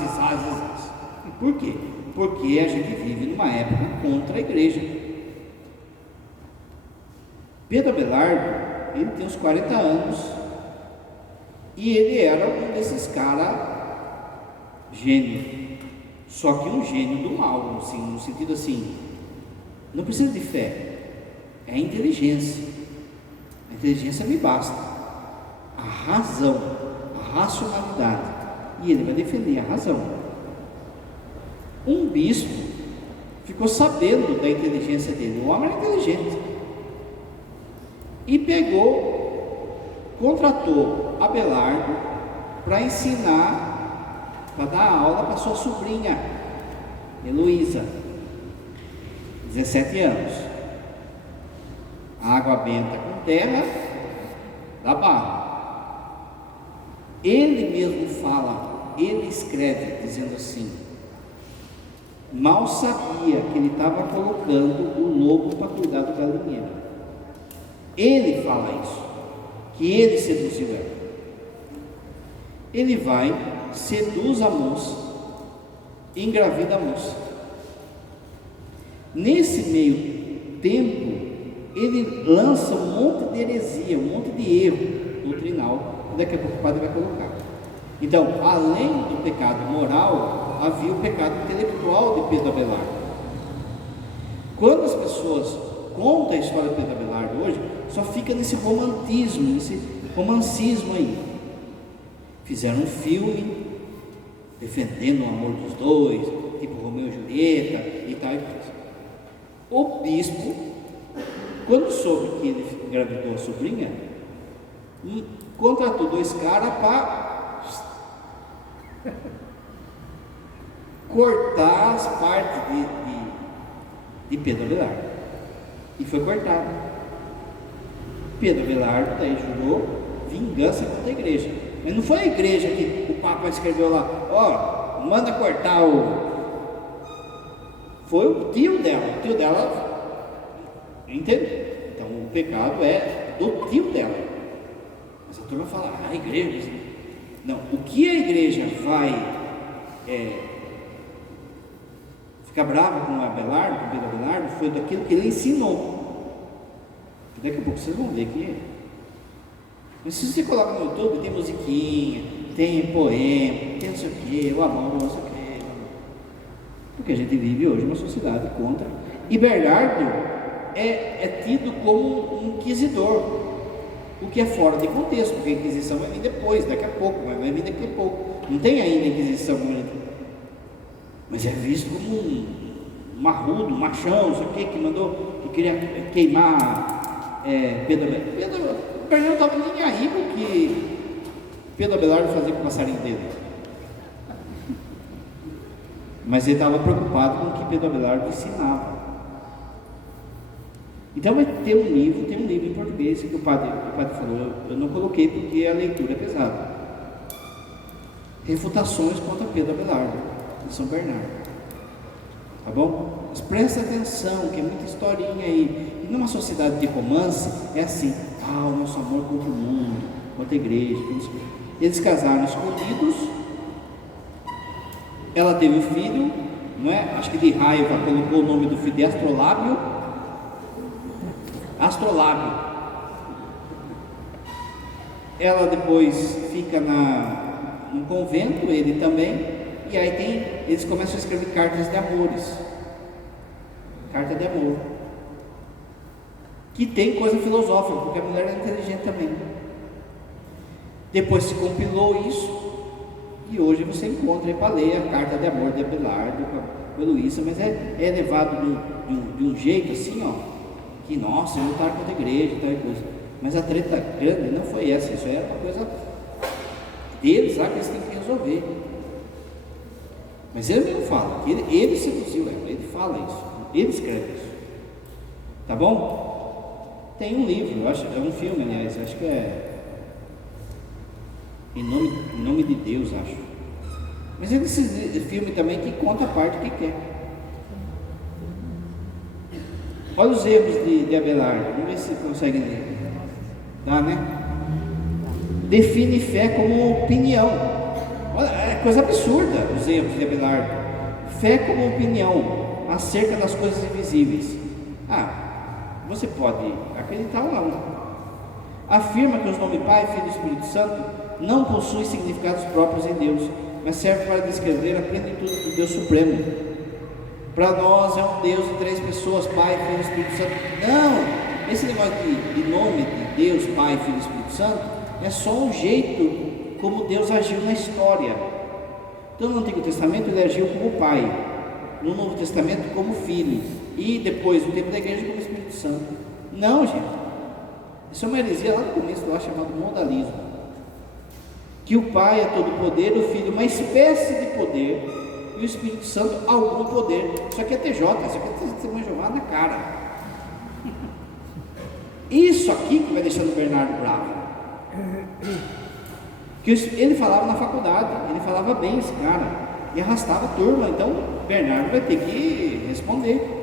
Por quê? Porque a gente vive numa época contra a igreja. Pedro Abelardo, ele tem uns 40 anos, e ele era um desses caras gênio, só que um gênio do mal, assim, no sentido assim, não precisa de fé, é inteligência. A inteligência me basta, a razão, a racionalidade, e ele vai defender a razão. Um bispo ficou sabendo da inteligência dele, o homem era inteligente, e contratou Abelardo para ensinar, para dar aula para sua sobrinha Heloísa, 17 anos. Água benta com terra dá barro. Ele mesmo fala, ele escreve dizendo assim: mal sabia que ele estava colocando o lobo para cuidar do galinheiro. Ele fala isso, que ele seduziu ela. Ele vai, seduz a moça, engravida a moça. Nesse meio tempo, ele lança um monte de heresia, um monte de erro doutrinal, que daqui a pouco o padre vai colocar. Então, além do pecado moral, havia o pecado intelectual de Pedro Abelardo. Quando as pessoas contam a história de Pedro Abelardo hoje, só fica nesse romantismo, nesse romancismo aí. Fizeram um filme defendendo o amor dos dois, tipo Romeu e Julieta e tal e coisa. O bispo, quando soube que ele engravidou a sobrinha, contratou 2 caras para cortar as partes de Pedro Abelardo, e foi cortado. Pedro Abelardo daí jurou vingança contra a igreja, mas não foi a igreja que o Papa escreveu lá, ó, manda cortar foi o tio dela, entende? Então o pecado é do tio dela. Mas a turma fala, a igreja, não, o que a igreja vai ficar brava com o Pedro Abelardo, foi daquilo que ele ensinou. Daqui a pouco vocês vão ver que é. Mas se você coloca no YouTube, tem musiquinha, tem poema, tem não sei o que, o amor, não sei o que. Porque a gente vive hoje uma sociedade contra. E Bernardo é tido como um inquisidor, o que é fora de contexto, porque a Inquisição vai vir depois, daqui a pouco, vai vir daqui a pouco. Não tem ainda a Inquisição, mas é visto como um marrudo, um machão, não sei o que mandou, que queria queimar Pedro Abelardo. Bernardo não estava nem aí com o que Pedro Abelardo fazia com o passarinho dele. Mas ele estava preocupado com o que Pedro Abelardo ensinava. Então vai ter um livro em português que o padre falou, eu não coloquei porque a leitura é pesada. Refutações contra Pedro Abelardo de São Bernardo. Tá bom? Mas presta atenção, que é muita historinha aí. E numa sociedade de romance é assim, o nosso amor contra o mundo, contra a igreja. Eles casaram escondidos, Ela teve um filho, não é? Acho que de raiva colocou o nome do filho de Astrolábio. Ela depois fica no convento, ele também, e aí eles começam a escrever cartas de amores, carta de amor, que tem coisa filosófica, porque a mulher é inteligente também. Depois se compilou isso, e hoje você encontra aí para ler a carta de amor de Abelardo com Heloísa, mas é levado de um jeito assim, ó, que nossa, eu estava contra a igreja, tal coisa. Mas a treta grande não foi essa, isso era uma coisa deles lá que eles têm que resolver. Mas ele mesmo fala, que ele seduziu ela, ele fala isso, ele escreve isso. Tá bom? Tem um livro, eu acho, é um filme, aliás, acho que é Em nome de Deus, acho. Mas é desse filme também que conta a parte que quer. Olha os erros de Abelardo, vamos ver se conseguem ler. Dá, né? Define fé como opinião. Olha, é coisa absurda os erros de Abelardo. Fé como opinião acerca das coisas invisíveis. Você pode acreditar ou não. Afirma que os nomes Pai, Filho e Espírito Santo não possuem significados próprios em Deus, mas servem para descrever a plenitude do Deus Supremo. Para nós é um Deus de 3 pessoas, Pai, Filho e Espírito Santo. Não, esse negócio de nome de Deus, Pai, Filho e Espírito Santo é só um jeito como Deus agiu na história. Então no Antigo Testamento ele agiu como Pai, no Novo Testamento como Filho, e depois no tempo da igreja como Espírito Santo. Não, gente, isso é uma heresia lá no começo, lá chamado modalismo. Que o Pai é todo poder, o Filho uma espécie de poder, e o Espírito Santo algum poder. Isso aqui é TJ, isso aqui é testemunho de Jeová na cara. Isso aqui que vai deixando o Bernardo bravo. Que ele falava na faculdade, ele falava bem esse cara, e arrastava a turma, então o Bernardo vai ter que responder.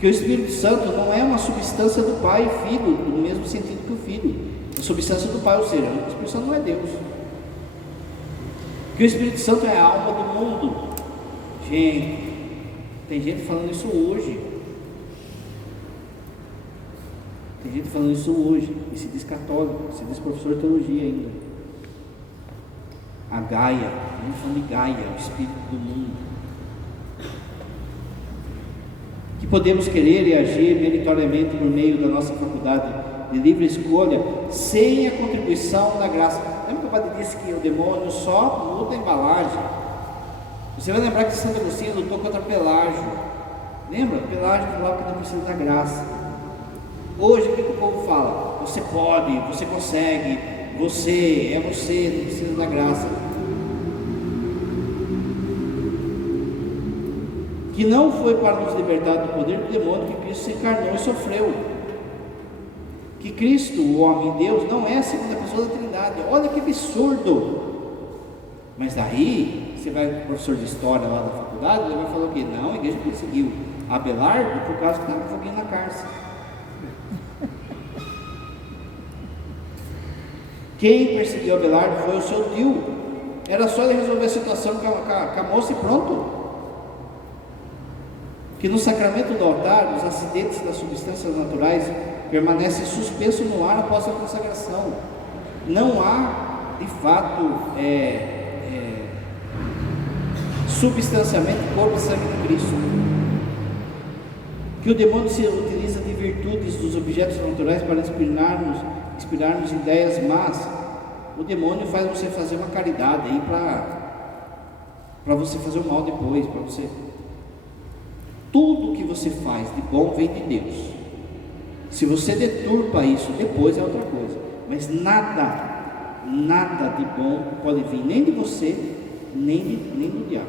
Que o Espírito Santo não é uma substância do Pai e Filho, no mesmo sentido que o Filho, a substância do Pai, ou seja, o Espírito Santo não é Deus. Que o Espírito Santo é a alma do mundo. Gente, tem gente falando isso hoje. Tem gente falando isso hoje, e se diz católico, se diz professor de teologia ainda. A Gaia, vamos falando de Gaia, o Espírito do mundo. Que podemos querer e agir meritoriamente por meio da nossa faculdade de livre escolha, sem a contribuição da graça. Lembra que o padre disse que o demônio só muda a embalagem? Você vai lembrar que Santo Agostinho lutou contra Pelágio. Lembra? Pelágio falava que não precisa da graça. Hoje o que o povo fala? Você pode, você consegue, você, não precisa da graça. Que não foi para nos libertar do poder do demônio que Cristo se encarnou e sofreu. Que Cristo, o homem Deus, não é a segunda pessoa da Trindade. Olha que absurdo! Mas daí, você vai para o professor de história lá da faculdade, ele vai falar o quê? Não, a igreja perseguiu Abelardo por causa que estava com foguinho na cárcere. Quem perseguiu Abelardo foi o seu tio. Era só ele resolver a situação com a moça e pronto. Que no sacramento do altar, os acidentes das substâncias naturais permanecem suspensos no ar após a consagração. Não há, de fato, substanciamento corpo e sangue de Cristo. Que o demônio se utiliza de virtudes dos objetos naturais para inspirar-nos ideias más. O demônio faz você fazer uma caridade aí para você fazer o mal depois, para você. Tudo que você faz de bom vem de Deus. Se você deturpa isso depois é outra coisa. Mas nada de bom pode vir nem de você, nem do diabo.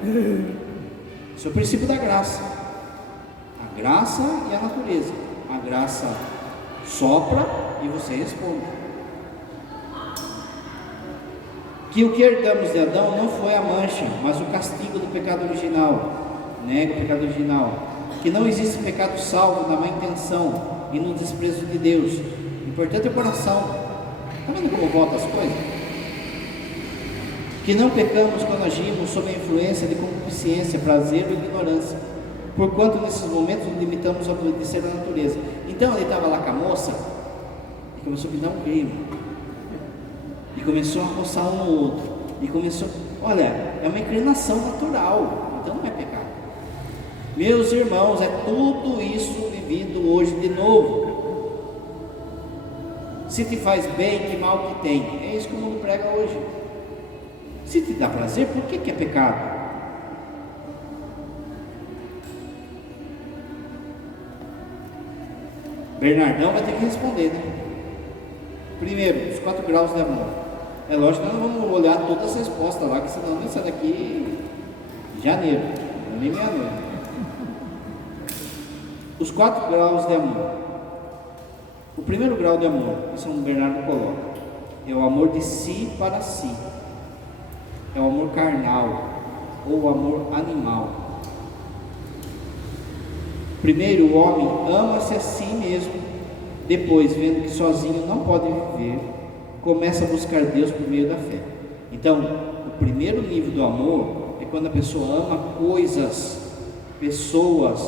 Esse é o princípio da graça. A graça e a natureza. A graça sopra e você responde. Que o que herdamos de Adão não foi a mancha, mas o castigo do pecado original. Nega o pecado original. Que não existe pecado salvo na má intenção e no desprezo de Deus. Importante é o coração. Está vendo como volta as coisas? Que não pecamos quando agimos sob a influência de concupiscência, prazer ou ignorância, porquanto nesses momentos nos limitamos a obedecer à natureza. Então ele estava lá com a moça e começou a me dar um grilo, e começou a roçar um no outro, e começou, olha, é uma inclinação natural, então não é pecado. Meus irmãos, é tudo isso vivido hoje de novo. Se te faz bem, que mal que tem, é isso que o mundo prega hoje. Se te dá prazer, por que é pecado? Bernardão vai ter que responder, né? Primeiro, os 4 graus de amor. É lógico que nós não vamos olhar todas as respostas lá, que senão vai sair daqui em janeiro, nem meia-noite. Os 4 graus de amor. O primeiro grau de amor, que São Bernardo coloca, é o amor de si para si. É o amor carnal ou o amor animal. Primeiro, o homem ama-se a si mesmo. Depois, vendo que sozinho não pode viver, começa a buscar Deus por meio da fé. Então, o primeiro nível do amor é quando a pessoa ama coisas, pessoas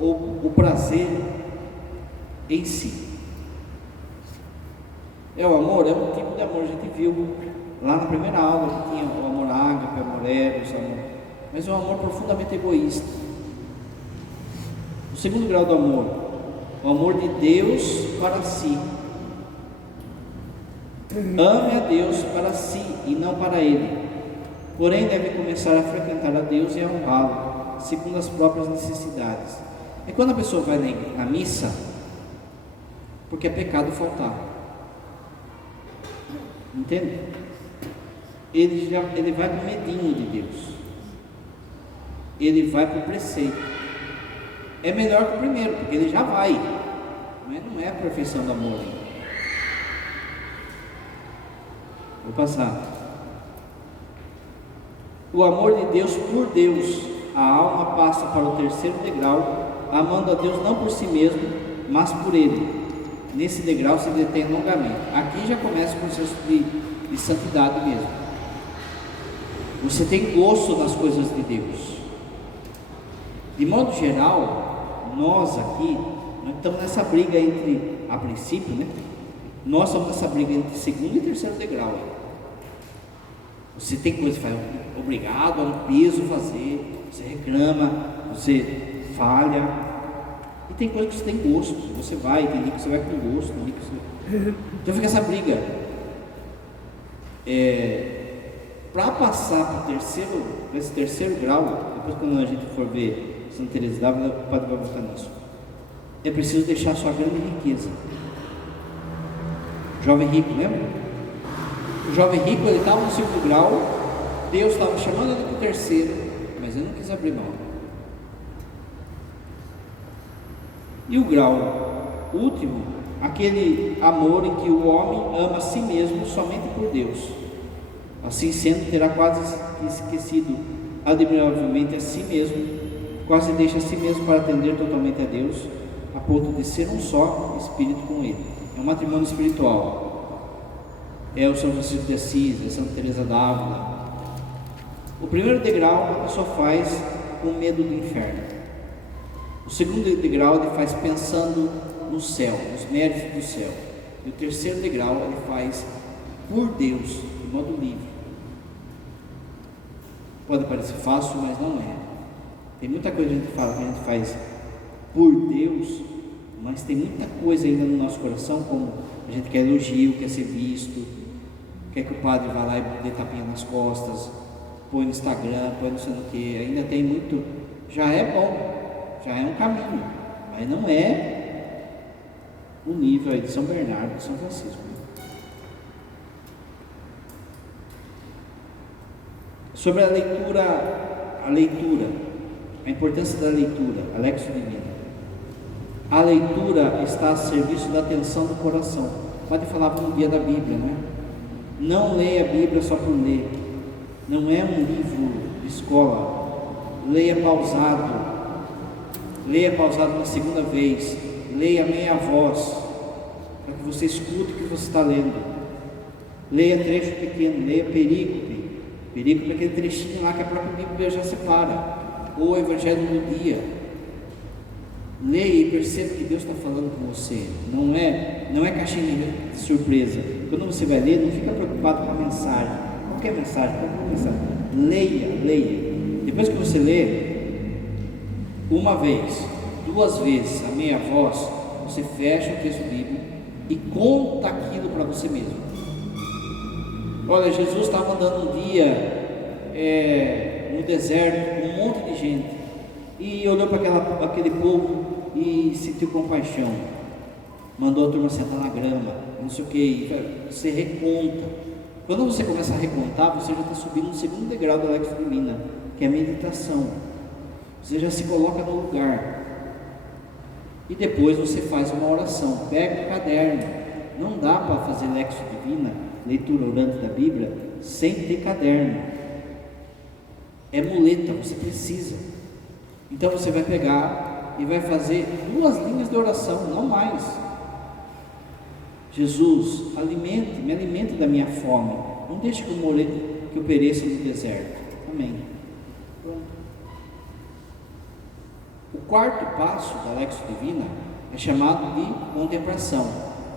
ou o prazer em si. É o amor, é um tipo de amor, a gente viu lá na primeira aula que tinha o amor ágape, o amor eros, mas é um amor profundamente egoísta. O segundo grau do amor, o amor de Deus para si. Ame a Deus para si e não para Ele, porém deve começar a frequentar a Deus e a honrá-lo, segundo as próprias necessidades. É quando a pessoa vai na missa, porque é pecado faltar, entende? Ele vai com medinho de Deus, ele vai para o preceito. É melhor que o primeiro, porque ele já vai, mas não é a perfeição do amor ainda. Vou passar. O amor de Deus por Deus. A alma passa para o terceiro degrau, amando a Deus não por si mesmo, mas por Ele. Nesse degrau se detém longamente. Aqui já começa o processo de santidade mesmo. Você tem gosto nas coisas de Deus. De modo geral, nós aqui, nós estamos nessa briga entre, a princípio, né? Nós estamos nessa briga entre segundo e terceiro degrau. Você tem coisa que faz obrigado, é um peso fazer, você reclama, você falha, e tem coisa que você tem gosto, você vai, tem dia que você vai com gosto, tem dia que você... Então fica essa briga. Para passar para esse terceiro grau, depois quando a gente for ver Santa Teresa d'Ávila, o padre vai voltar nisso, é preciso deixar sua grande riqueza. Jovem rico, lembra? O jovem rico, ele estava no segundo grau, Deus estava chamando ele para o terceiro, mas ele não quis abrir mão. E o grau último, aquele amor em que o homem ama a si mesmo somente por Deus. Assim sendo, terá quase esquecido admiravelmente a si mesmo, quase deixa a si mesmo para atender totalmente a Deus, a ponto de ser um só espírito com Ele. É um matrimônio espiritual. É o São Francisco de Assis, é Santa Teresa d'Ávila. O primeiro degrau a pessoa faz com medo do inferno. O segundo degrau ele faz pensando no céu, nos méritos do céu. E o terceiro degrau ele faz por Deus, de modo livre. Pode parecer fácil, mas não é. Tem muita coisa que a gente fala que a gente faz por Deus, mas tem muita coisa ainda no nosso coração, como a gente quer elogio, quer ser visto, quer que o padre vá lá e dê tapinha nas costas, põe no Instagram, põe não sei o que, ainda tem muito, já é bom, já é um caminho, mas não é o nível aí de São Bernardo e São Francisco. Sobre a leitura, a importância da leitura, Alexo Divino. A leitura está a serviço da atenção do coração. Pode falar no dia da Bíblia, né? Não leia a Bíblia só por ler. Não é um livro de escola. Leia pausado. Leia pausado uma segunda vez. Leia meia voz, para que você escute o que você está lendo. Leia trecho pequeno, leia perícope. Perícope é aquele trechinho lá que a própria Bíblia já separa, ou o Evangelho do dia. Leia e perceba que Deus está falando com você. Não é caixinha de surpresa. Quando você vai ler, não fica preocupado com a mensagem. Qualquer mensagem. Leia. Depois que você lê, uma vez, 2 vezes, a meia voz, você fecha o texto bíblico e conta aquilo para você mesmo. Olha, Jesus estava andando um dia no deserto com um monte de gente e olhou para aquele povo e sentiu compaixão, mandou a turma sentar na grama, não sei o que. Você reconta. Quando você começa a recontar, você já está subindo no segundo degrau da Lex Divina, que é a meditação. Você já se coloca no lugar e depois você faz uma oração. Pega um caderno. Não dá para fazer Lex Divina, leitura orante da Bíblia, sem ter caderno. É muleta, você precisa. Então você vai pegar e vai fazer 2 linhas de oração, não mais. Jesus, me alimente da minha fome, não deixe que eu pereça no deserto. Amém. Pronto. O 4º passo da Lexio Divina é chamado de contemplação.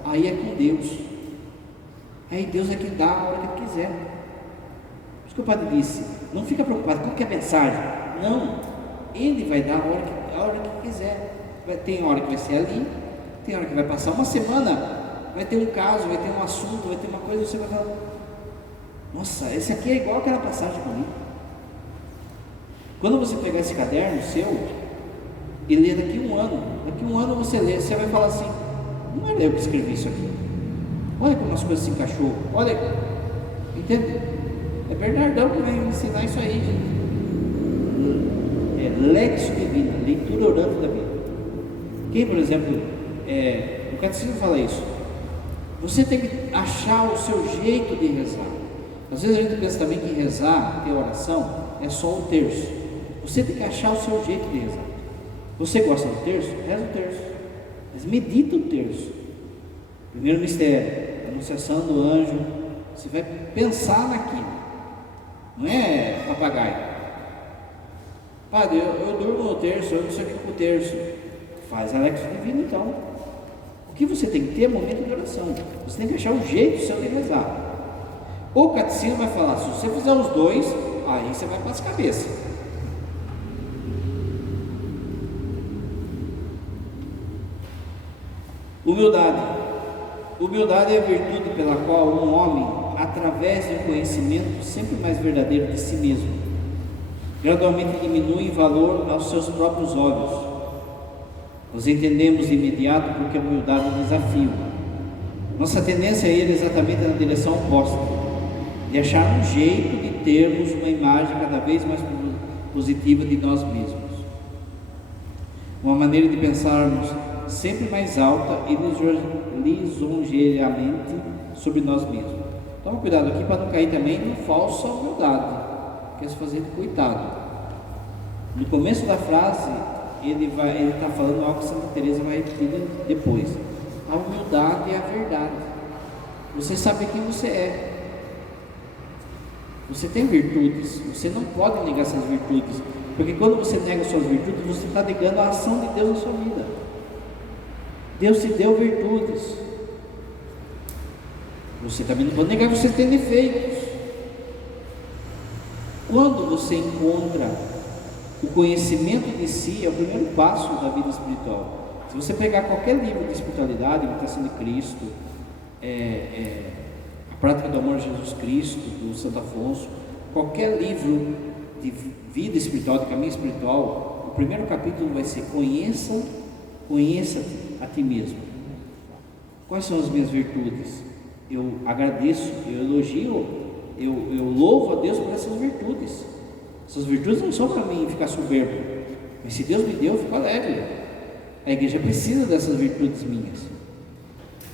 Aí é com Deus. Aí Deus é quem dá a hora que Ele quiser. Por isso que o padre disse, não fica preocupado com que é mensagem. Não, Ele vai dar a hora que quiser. Tem hora que vai ser ali, tem hora que vai passar uma semana, vai ter um caso, vai ter um assunto, vai ter uma coisa, você vai falar, nossa, esse aqui é igual aquela passagem comigo. Quando você pegar esse caderno seu e ler daqui a um ano você lê, você vai falar assim, não era eu que escrevi isso aqui, olha como as coisas se encaixou, olha, entende? É Bernardão que vai ensinar isso aí, gente. É Lexio Divina, leitura orante da Bíblia. Quem, por exemplo, o catecismo fala isso, você tem que achar o seu jeito de rezar. Às vezes a gente pensa também que rezar, ter oração, é só o terço. Você tem que achar o seu jeito de rezar. Você gosta do terço? Reza o terço, mas medita o terço. Primeiro mistério, anunciação do anjo. Você vai pensar naquilo, não é papagaio. Padre, eu durmo no terço, eu não sei o que é o terço. Faz a Lexio Divina então. O que você tem que ter é momento de oração. Você tem que achar o jeito seu de rezar. O catecismo vai falar, se você fizer os 2, aí você vai para as cabeças. Humildade é a virtude pela qual um homem, através de um conhecimento sempre mais verdadeiro de si mesmo, gradualmente diminui em valor aos seus próprios olhos. Nós entendemos de imediato porque a humildade é um desafio. Nossa tendência a ir exatamente na direção oposta, de achar um jeito de termos uma imagem cada vez mais positiva de nós mesmos, uma maneira de pensarmos sempre mais alta e lisonjeiramente sobre nós mesmos. Toma cuidado aqui para não cair também em falsa humildade, que é se fazer de coitado. No começo da frase ele está falando algo que Santa Teresa vai repetir depois. A humildade é a verdade. Você sabe quem você é. Você tem virtudes, você não pode negar essas virtudes, porque quando você nega suas virtudes, você está negando a ação de Deus na sua vida. Deus te deu virtudes. Você também não pode negar que você tem defeitos. Quando você encontra o conhecimento de si, é o primeiro passo da vida espiritual. Se você pegar qualquer livro de espiritualidade, Imitação de Cristo, A Prática do Amor de Jesus Cristo, do Santo Afonso, qualquer livro de vida espiritual, de caminho espiritual, o primeiro capítulo vai ser conheça-te a ti mesmo. Quais são as minhas virtudes? Eu agradeço, eu elogio, eu louvo a Deus por essas virtudes. Essas virtudes não são para mim ficar soberbo, mas se Deus me deu, eu fico alegre. A igreja precisa dessas virtudes minhas.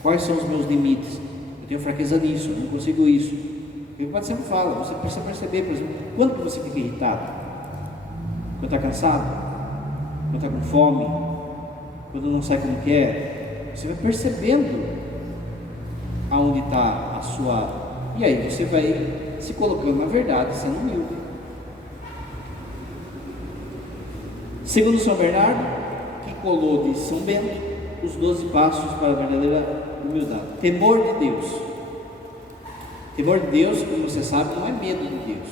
Quais são os meus limites? Eu tenho fraqueza nisso, eu não consigo isso. O Padre sempre fala, você precisa perceber, por exemplo, quando que você fica irritado? Quando está cansado? Quando está com fome? Quando não sai como quer? Você vai percebendo aonde está a sua... E aí você vai se colocando na verdade, sendo humilde. Segundo São Bernardo, que colou de São Bento os 12 passos para a verdadeira humildade. Temor de Deus. Temor de Deus, como você sabe, não é medo de Deus,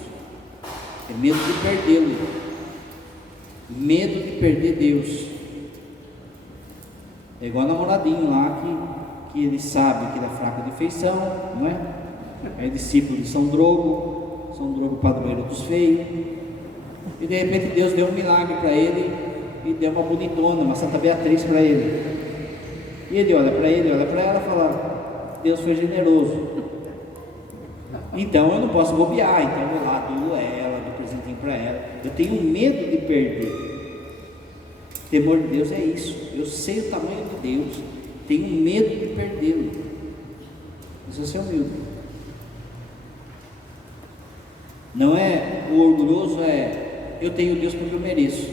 é medo de perdê-lo, medo de perder Deus. É igual namoradinho lá que ele sabe que ele é fraco de feição, não é? É discípulo de São Drogo, padroeiro dos feios, e de repente Deus deu um milagre para ele e deu uma bonitona, uma Santa Beatriz para ele. E ele olha para ela e fala: Deus foi generoso, então eu não posso bobear, então eu vou lá, dou ela, dou presentinho para ela. Eu tenho medo de perder. Temor de Deus é isso. Eu sei o tamanho de Deus, tenho medo de perdê-lo. Isso é ser humilde. Não é o orgulhoso, eu tenho Deus porque eu mereço.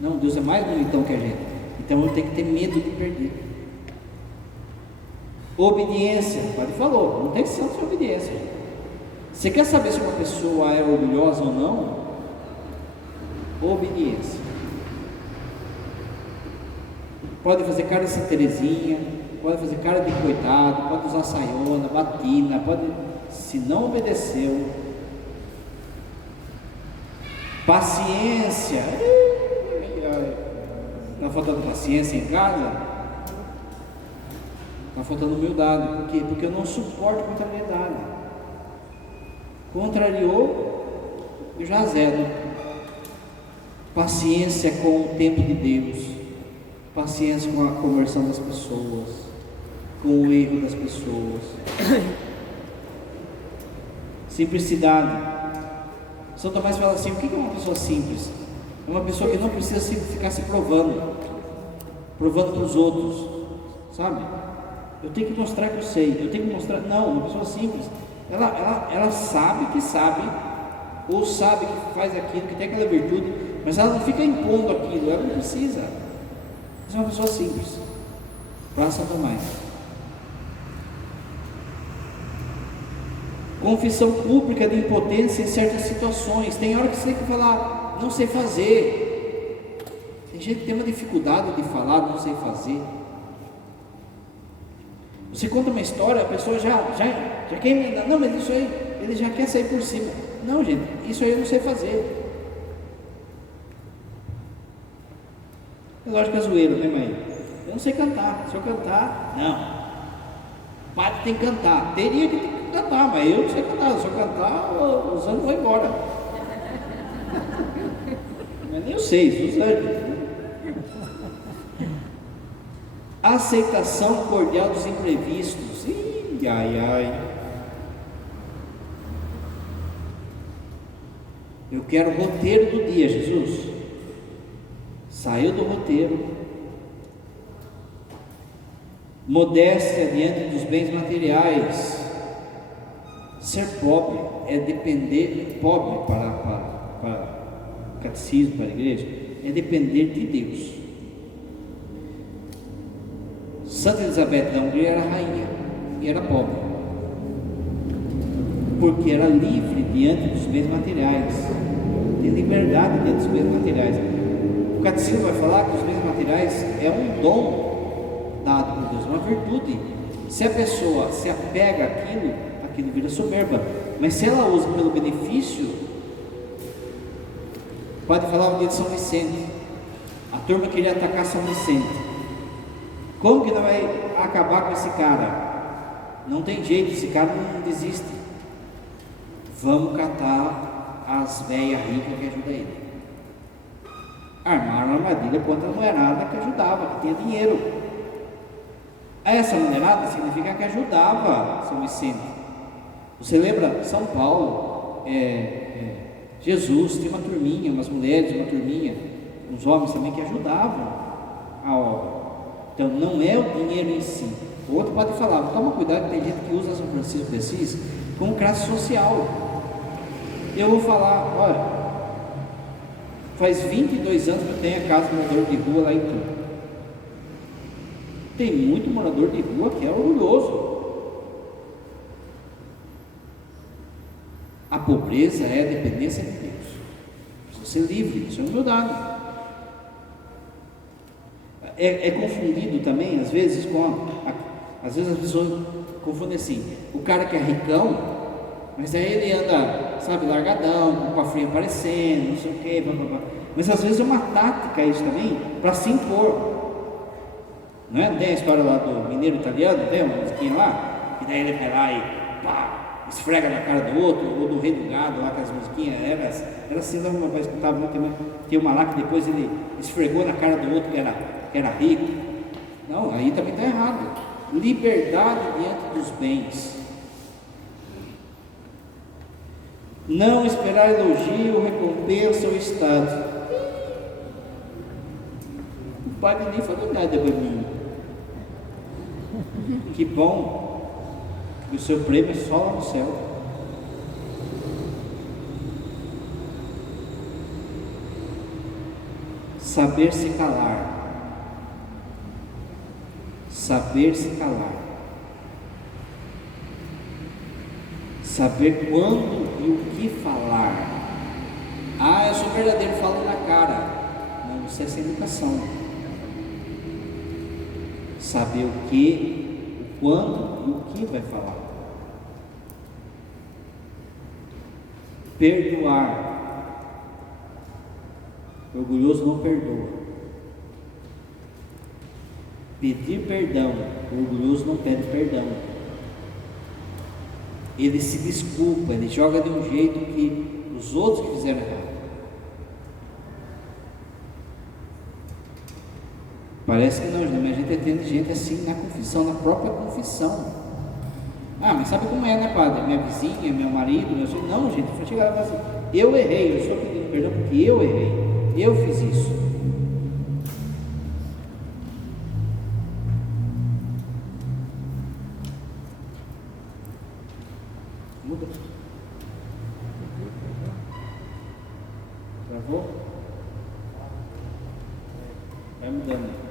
Não, Deus é mais bonitão que a gente, então eu tenho que ter medo de perder. Obediência, o padre falou, não tem que ser obediência. Você quer saber se uma pessoa é orgulhosa ou não? Obediência. Pode fazer cara de Santa Teresinha, pode fazer cara de coitado, pode usar saiona, batina, pode, se não obedeceu. Paciência. Está faltando paciência em casa? Está faltando humildade. Por quê? Porque eu não suporto contrariedade. Contrariou, eu já zero. Paciência com o tempo de Deus, paciência com a conversão das pessoas, com o erro das pessoas. Simplicidade. São Tomás fala assim: o que é uma pessoa simples? É uma pessoa que não precisa ficar se provando para os outros, sabe? Eu tenho que mostrar que eu sei, eu tenho que mostrar. Não, uma pessoa simples, ela sabe que sabe, ou sabe que faz aquilo, que tem aquela virtude, mas ela não fica impondo aquilo, ela não precisa. Essa é uma pessoa simples. Para São Tomás. Confissão pública de impotência em certas situações. Tem hora que você tem que falar: não sei fazer. Tem gente que tem uma dificuldade de falar: não sei fazer. Você conta uma história, a pessoa já quer emendar. Não, mas isso aí, ele já quer sair por cima. Não, gente, isso aí eu não sei fazer. É lógico que é zoeiro, né, mãe? Eu não sei cantar. Se eu cantar, não. O padre tem que cantar. Teria que cantar, mas eu não sei cantar. Se eu cantar, os anos vão embora. Mas nem eu sei, os anos. Aceitação cordial dos imprevistos. Ih, ai, ai. Eu quero o roteiro do dia, Jesus. Saiu do roteiro. Modéstia diante dos bens materiais. Ser pobre é depender, pobre para o catecismo, para a igreja, é depender de Deus. Santa Elizabeth da Hungria era rainha e era pobre, porque era livre diante dos bens materiais, tem liberdade diante dos bens materiais. O catecismo vai falar que os bens materiais é um dom dado por Deus, uma virtude. Se a pessoa se apega àquilo, aquilo vira soberba, mas se ela usa pelo benefício, pode falar o dia de São Vicente. A turma queria atacar São Vicente. Como que não vai acabar com esse cara? Não tem jeito, esse cara não desiste. Vamos catar as velhas ricas que ajudam ele. Armaram a armadilha contra a mulherada que ajudava, que tinha dinheiro. Essa mulherada significa que ajudava São Vicente. Você lembra São Paulo, Jesus, tinha uma turminha, umas mulheres, uma turminha, uns homens também que ajudavam a obra. Então não é o dinheiro em si. O outro pode falar: toma cuidado, que tem gente que usa São Francisco de Assis como classe social. Eu vou falar: olha, faz 22 anos que eu tenho a casa de morador de rua lá em Itu. Tem muito morador de rua que é orgulhoso. pobreza é a dependência de Deus. Precisa ser livre, isso é humildade. É confundido também, às vezes, às vezes as pessoas confundem assim, o cara que é ricão, mas aí ele anda, sabe, largadão, com o cofrinho aparecendo, não sei o que, blá, blá, blá. Mas às vezes é uma tática isso também, para se impor. Não é? Tem a história lá do mineiro italiano, tem uma musiquinha lá, e daí ele vai lá e pá, esfrega na cara do outro, ou do rei do gado lá, com as musiquinhas, era assim, meu pai escutava muito, tem uma lá que depois ele esfregou na cara do outro que era rico. Não, aí também está errado. Liberdade diante dos bens. Não esperar elogio, recompensa ou estado. O padre nem falou nada para mim. Que bom que o seu prêmio é só lá no céu. Saber se calar. Saber se calar. Saber quando e o que falar. Ah, eu sou verdadeiro, falo na cara. Não, isso é sem educação. Saber o que, o quando e o que vai falar. Perdoar. O orgulhoso não perdoa. Pedir perdão. O orgulhoso não pede perdão. Ele se desculpa, ele joga de um jeito que os outros que fizeram errado. Parece que não, mas a gente atende gente assim na confissão, na própria confissão. Ah, mas sabe como é, né, padre? Minha vizinha, meu marido, meu filho. Não, gente, foi chegar lá e falar assim: eu errei, eu estou pedindo perdão porque eu errei, eu fiz isso. Muda. Travou? Vai mudando.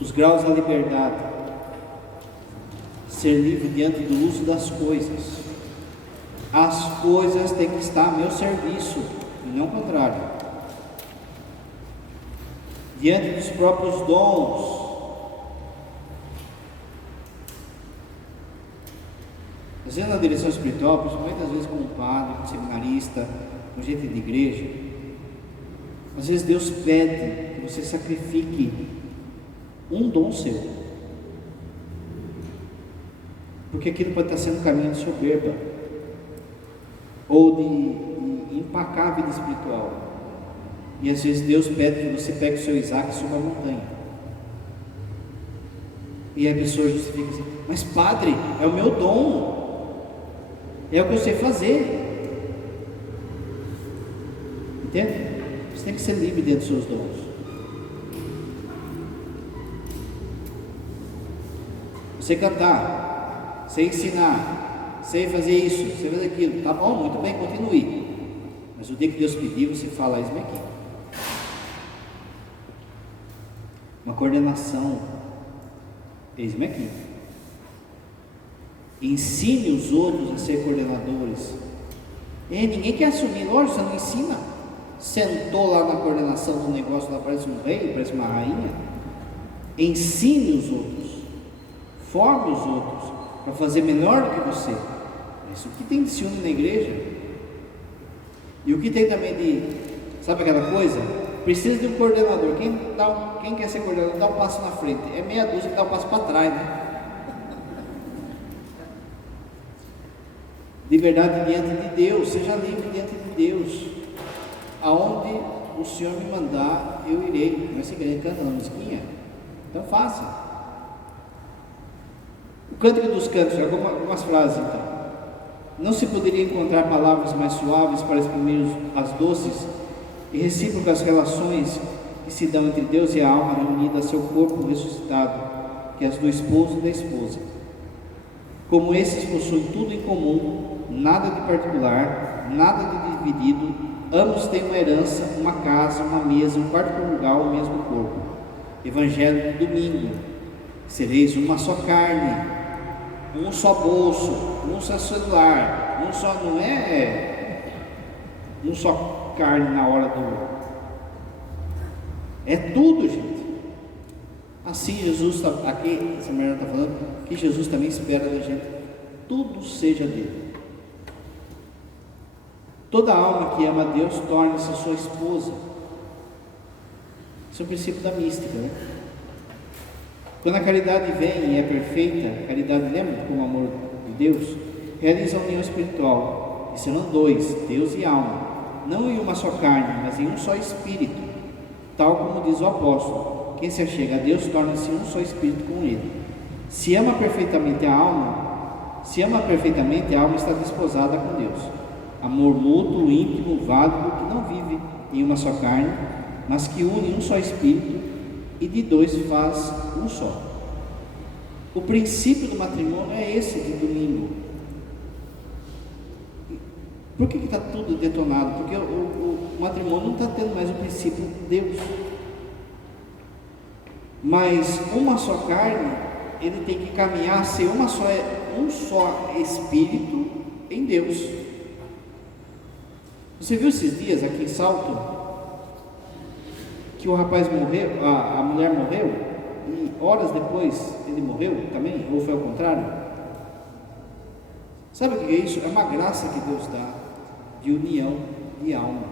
Os graus da liberdade. Ser livre diante do uso das coisas. As coisas têm que estar a meu serviço e não o contrário. Diante dos próprios dons. Às vezes na direção espiritual, principalmente às vezes como padre, como seminarista, com gente de igreja, às vezes Deus pede que você sacrifique um dom seu, porque aquilo pode estar sendo um caminho de soberba ou de empacar a vida espiritual. E às vezes Deus pede que você pegue o seu Isaac e suba a montanha. E a pessoa justifica assim: mas padre, é o meu dom, é o que eu sei fazer. Entende? Você tem que ser livre dentro dos seus dons. Sei cantar, sei ensinar, sei fazer isso, sei fazer aquilo, tá bom, muito bem, continue. Mas o dia que Deus pedir, você fala: eis-me aqui. Uma coordenação, eis-me aqui. Ensine os outros a ser coordenadores. Ninguém quer assumir, lógico, você não ensina. Sentou lá na coordenação do negócio, lá parece um rei, parece uma rainha. Ensine os outros. Forme os outros para fazer melhor do que você. Isso que tem de ciúme na igreja. E o que tem também de, sabe aquela coisa? Precisa de um coordenador. Quem quer ser coordenador, dá um passo na frente. É meia dúzia que dá um passo para trás, né? Liberdade diante de Deus. Seja livre diante de Deus. Aonde o Senhor me mandar, eu irei. Não é assim, canta na musiquinha? Então faça. O Cântico dos Cantos, algumas frases então. Não se poderia encontrar palavras mais suaves para exprimir as doces e recíprocas relações que se dão entre Deus e a alma reunida a seu corpo ressuscitado, que é as do esposo e da esposa. Como esses possuem tudo em comum, nada de particular, nada de dividido. Ambos têm uma herança, uma casa, uma mesa, um quarto conjugal, o mesmo corpo. Evangelho do domingo. Sereis uma só carne, um só bolso, um só celular, um só, não é um só carne na hora do... É tudo, gente. Assim Jesus está aqui, essa mulher está falando que Jesus também espera da gente, tudo seja dele. Toda alma que ama a Deus torna-se sua esposa. Esse é o princípio da mística, né? Quando a caridade vem e é perfeita, a caridade, lembra como o amor de Deus, realiza a união espiritual, e serão dois, Deus e alma, não em uma só carne, mas em um só espírito, tal como diz o apóstolo: quem se achega a Deus torna-se um só espírito com ele. Se ama perfeitamente, a alma está desposada com Deus. Amor mútuo, íntimo, válido, que não vive em uma só carne, mas que une um só espírito, e de dois faz um só. O princípio do matrimônio é esse de domingo. Por que está tudo detonado? Porque o matrimônio não está tendo mais o princípio de Deus. Mas uma só carne, ele tem que caminhar a ser um só espírito em Deus. Você viu esses dias aqui em Salto que o rapaz morreu, a mulher morreu, e horas depois ele morreu também, ou foi ao contrário? Sabe o que é isso? É uma graça que Deus dá de união de alma.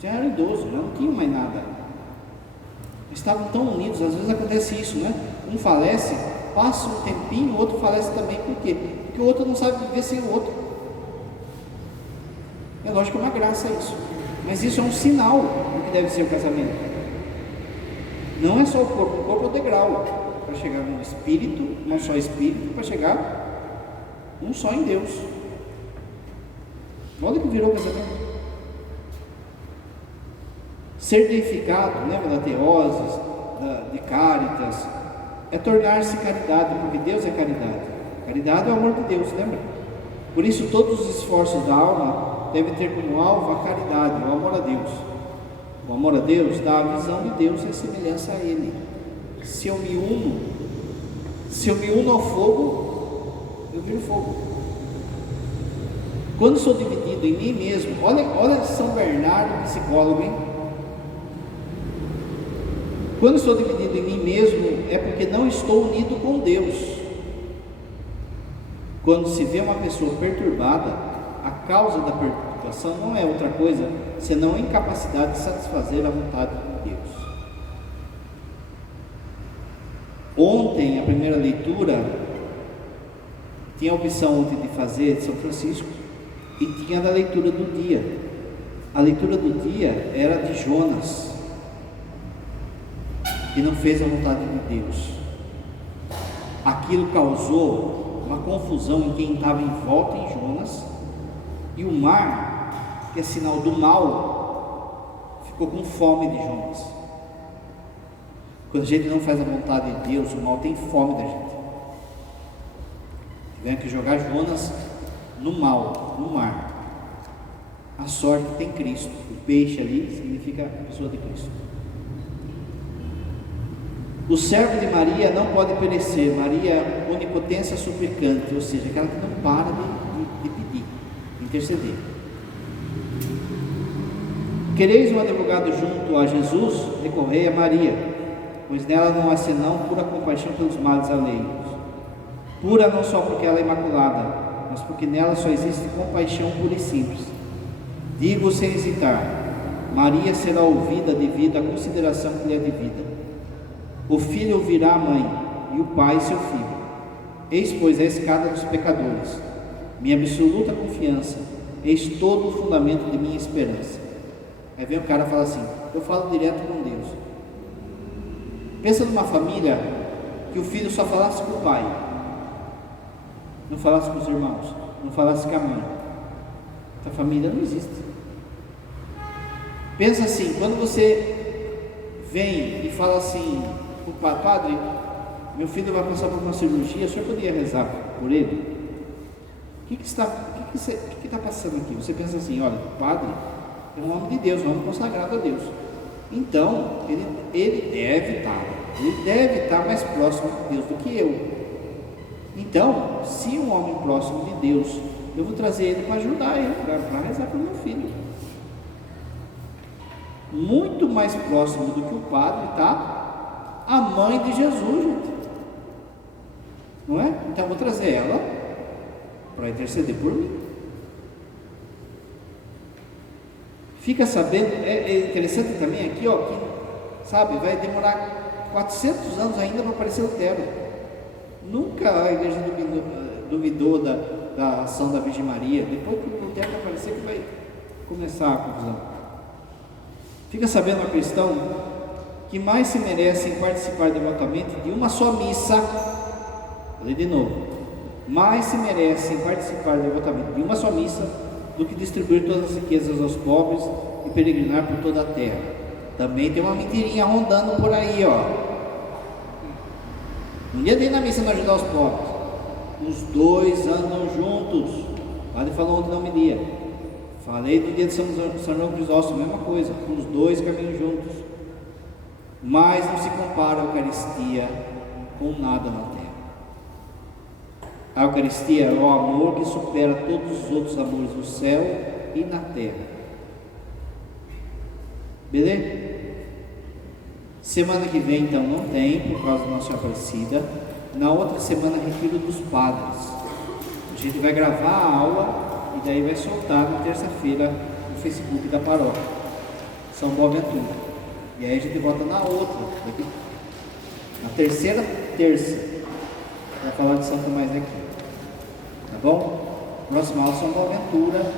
Já era idoso, já não tinha mais nada, estavam tão unidos. Às vezes acontece isso, né? Um falece, passa um tempinho, o outro falece também. Por quê? Porque o outro não sabe viver sem o outro. É lógico que é uma graça isso, mas isso é um sinal do que deve ser o casamento. Não é só o corpo é o degrau para chegar no espírito, um só espírito, para chegar um só em Deus. Olha que virou o casamento. Ser deificado, lembra da teoses, de caritas, é tornar-se caridade, porque Deus é caridade. Caridade é o amor de Deus, lembra? Por isso todos os esforços da alma devem ter como alvo a caridade, o amor a Deus. O amor a Deus dá a visão de Deus e a semelhança a Ele. Se eu me uno ao fogo, eu viro fogo. Quando sou dividido em mim mesmo, olha São Bernardo, psicólogo, hein? Quando estou dividido em mim mesmo, é porque não estou unido com Deus. Quando se vê uma pessoa perturbada, a causa da perturbação não é outra coisa senão a incapacidade de satisfazer a vontade de Deus. Ontem, a primeira leitura, tinha a opção ontem de fazer de São Francisco, e tinha da leitura do dia. A leitura do dia era de Jonas, que não fez a vontade de Deus. Aquilo causou uma confusão em quem estava em volta em Jonas, e o mar, que é sinal do mal, ficou com fome de Jonas. Quando a gente não faz a vontade de Deus, o mal tem fome da gente. Tiveram que jogar Jonas no mal, no mar. A sorte tem Cristo. O peixe ali significa a pessoa de Cristo. O servo de Maria não pode perecer. Maria, onipotência suplicante, ou seja, aquela que não para de pedir, interceder. Quereis um advogado junto a Jesus? Recorrei a Maria, pois nela não há senão pura compaixão pelos males alheios. Pura não só porque ela é imaculada, mas porque nela só existe compaixão pura e simples. Digo sem hesitar: Maria será ouvida devido à consideração que lhe é devida. O filho ouvirá a mãe, e o pai seu filho. Eis, pois, a escada dos pecadores. Minha absoluta confiança, eis todo o fundamento de minha esperança. Aí vem o cara e fala assim: eu falo direto com Deus. Pensa numa família que o filho só falasse com o pai, não falasse com os irmãos, não falasse com a mãe. Essa família não existe. Pensa assim, quando você vem e fala assim: o padre, meu filho vai passar por uma cirurgia, o senhor poderia rezar por ele? O que está passando aqui? Você pensa assim, olha, o padre é um homem de Deus, um homem consagrado a Deus. Então, ele deve estar mais próximo de Deus do que eu. Então, se um homem próximo de Deus, eu vou trazer ele para ajudar ele, para rezar para o meu filho. Muito mais próximo do que o padre está a mãe de Jesus, gente. Não é? Então eu vou trazer ela para interceder por mim. Fica sabendo, é interessante também aqui, ó, que, sabe, vai demorar 400 anos ainda para aparecer Lutero. Nunca a igreja duvidou da ação da Virgem Maria. Depois que o Lutero aparecer, que vai começar a confusão. Fica sabendo, a cristão, que mais se merecem participar devotamente de uma só missa. Vou ler de novo. Mais se merecem participar devotamente de uma só missa do que distribuir todas as riquezas aos pobres e peregrinar por toda a terra. Também tem uma mentirinha rondando por aí, ó. Um dia tem na missa não ajudar os pobres. Os dois andam juntos. O padre falou ontem na homilia. Falei do dia de São João Crisóstomo, mesma coisa. Os dois caminham juntos. Mas não se compara a Eucaristia com nada na terra. A Eucaristia é o amor que supera todos os outros amores no céu e na terra. Beleza? Semana que vem então não tem, por causa da Nossa Senhora Aparecida. Na outra semana, retiro dos padres. A gente vai gravar a aula e daí vai soltar na terça-feira no Facebook da paróquia São Boaventura. E aí a gente volta na outra, na terceira terça, para falar de São Tomás aqui. Tá bom? Próxima aula São Boaventura,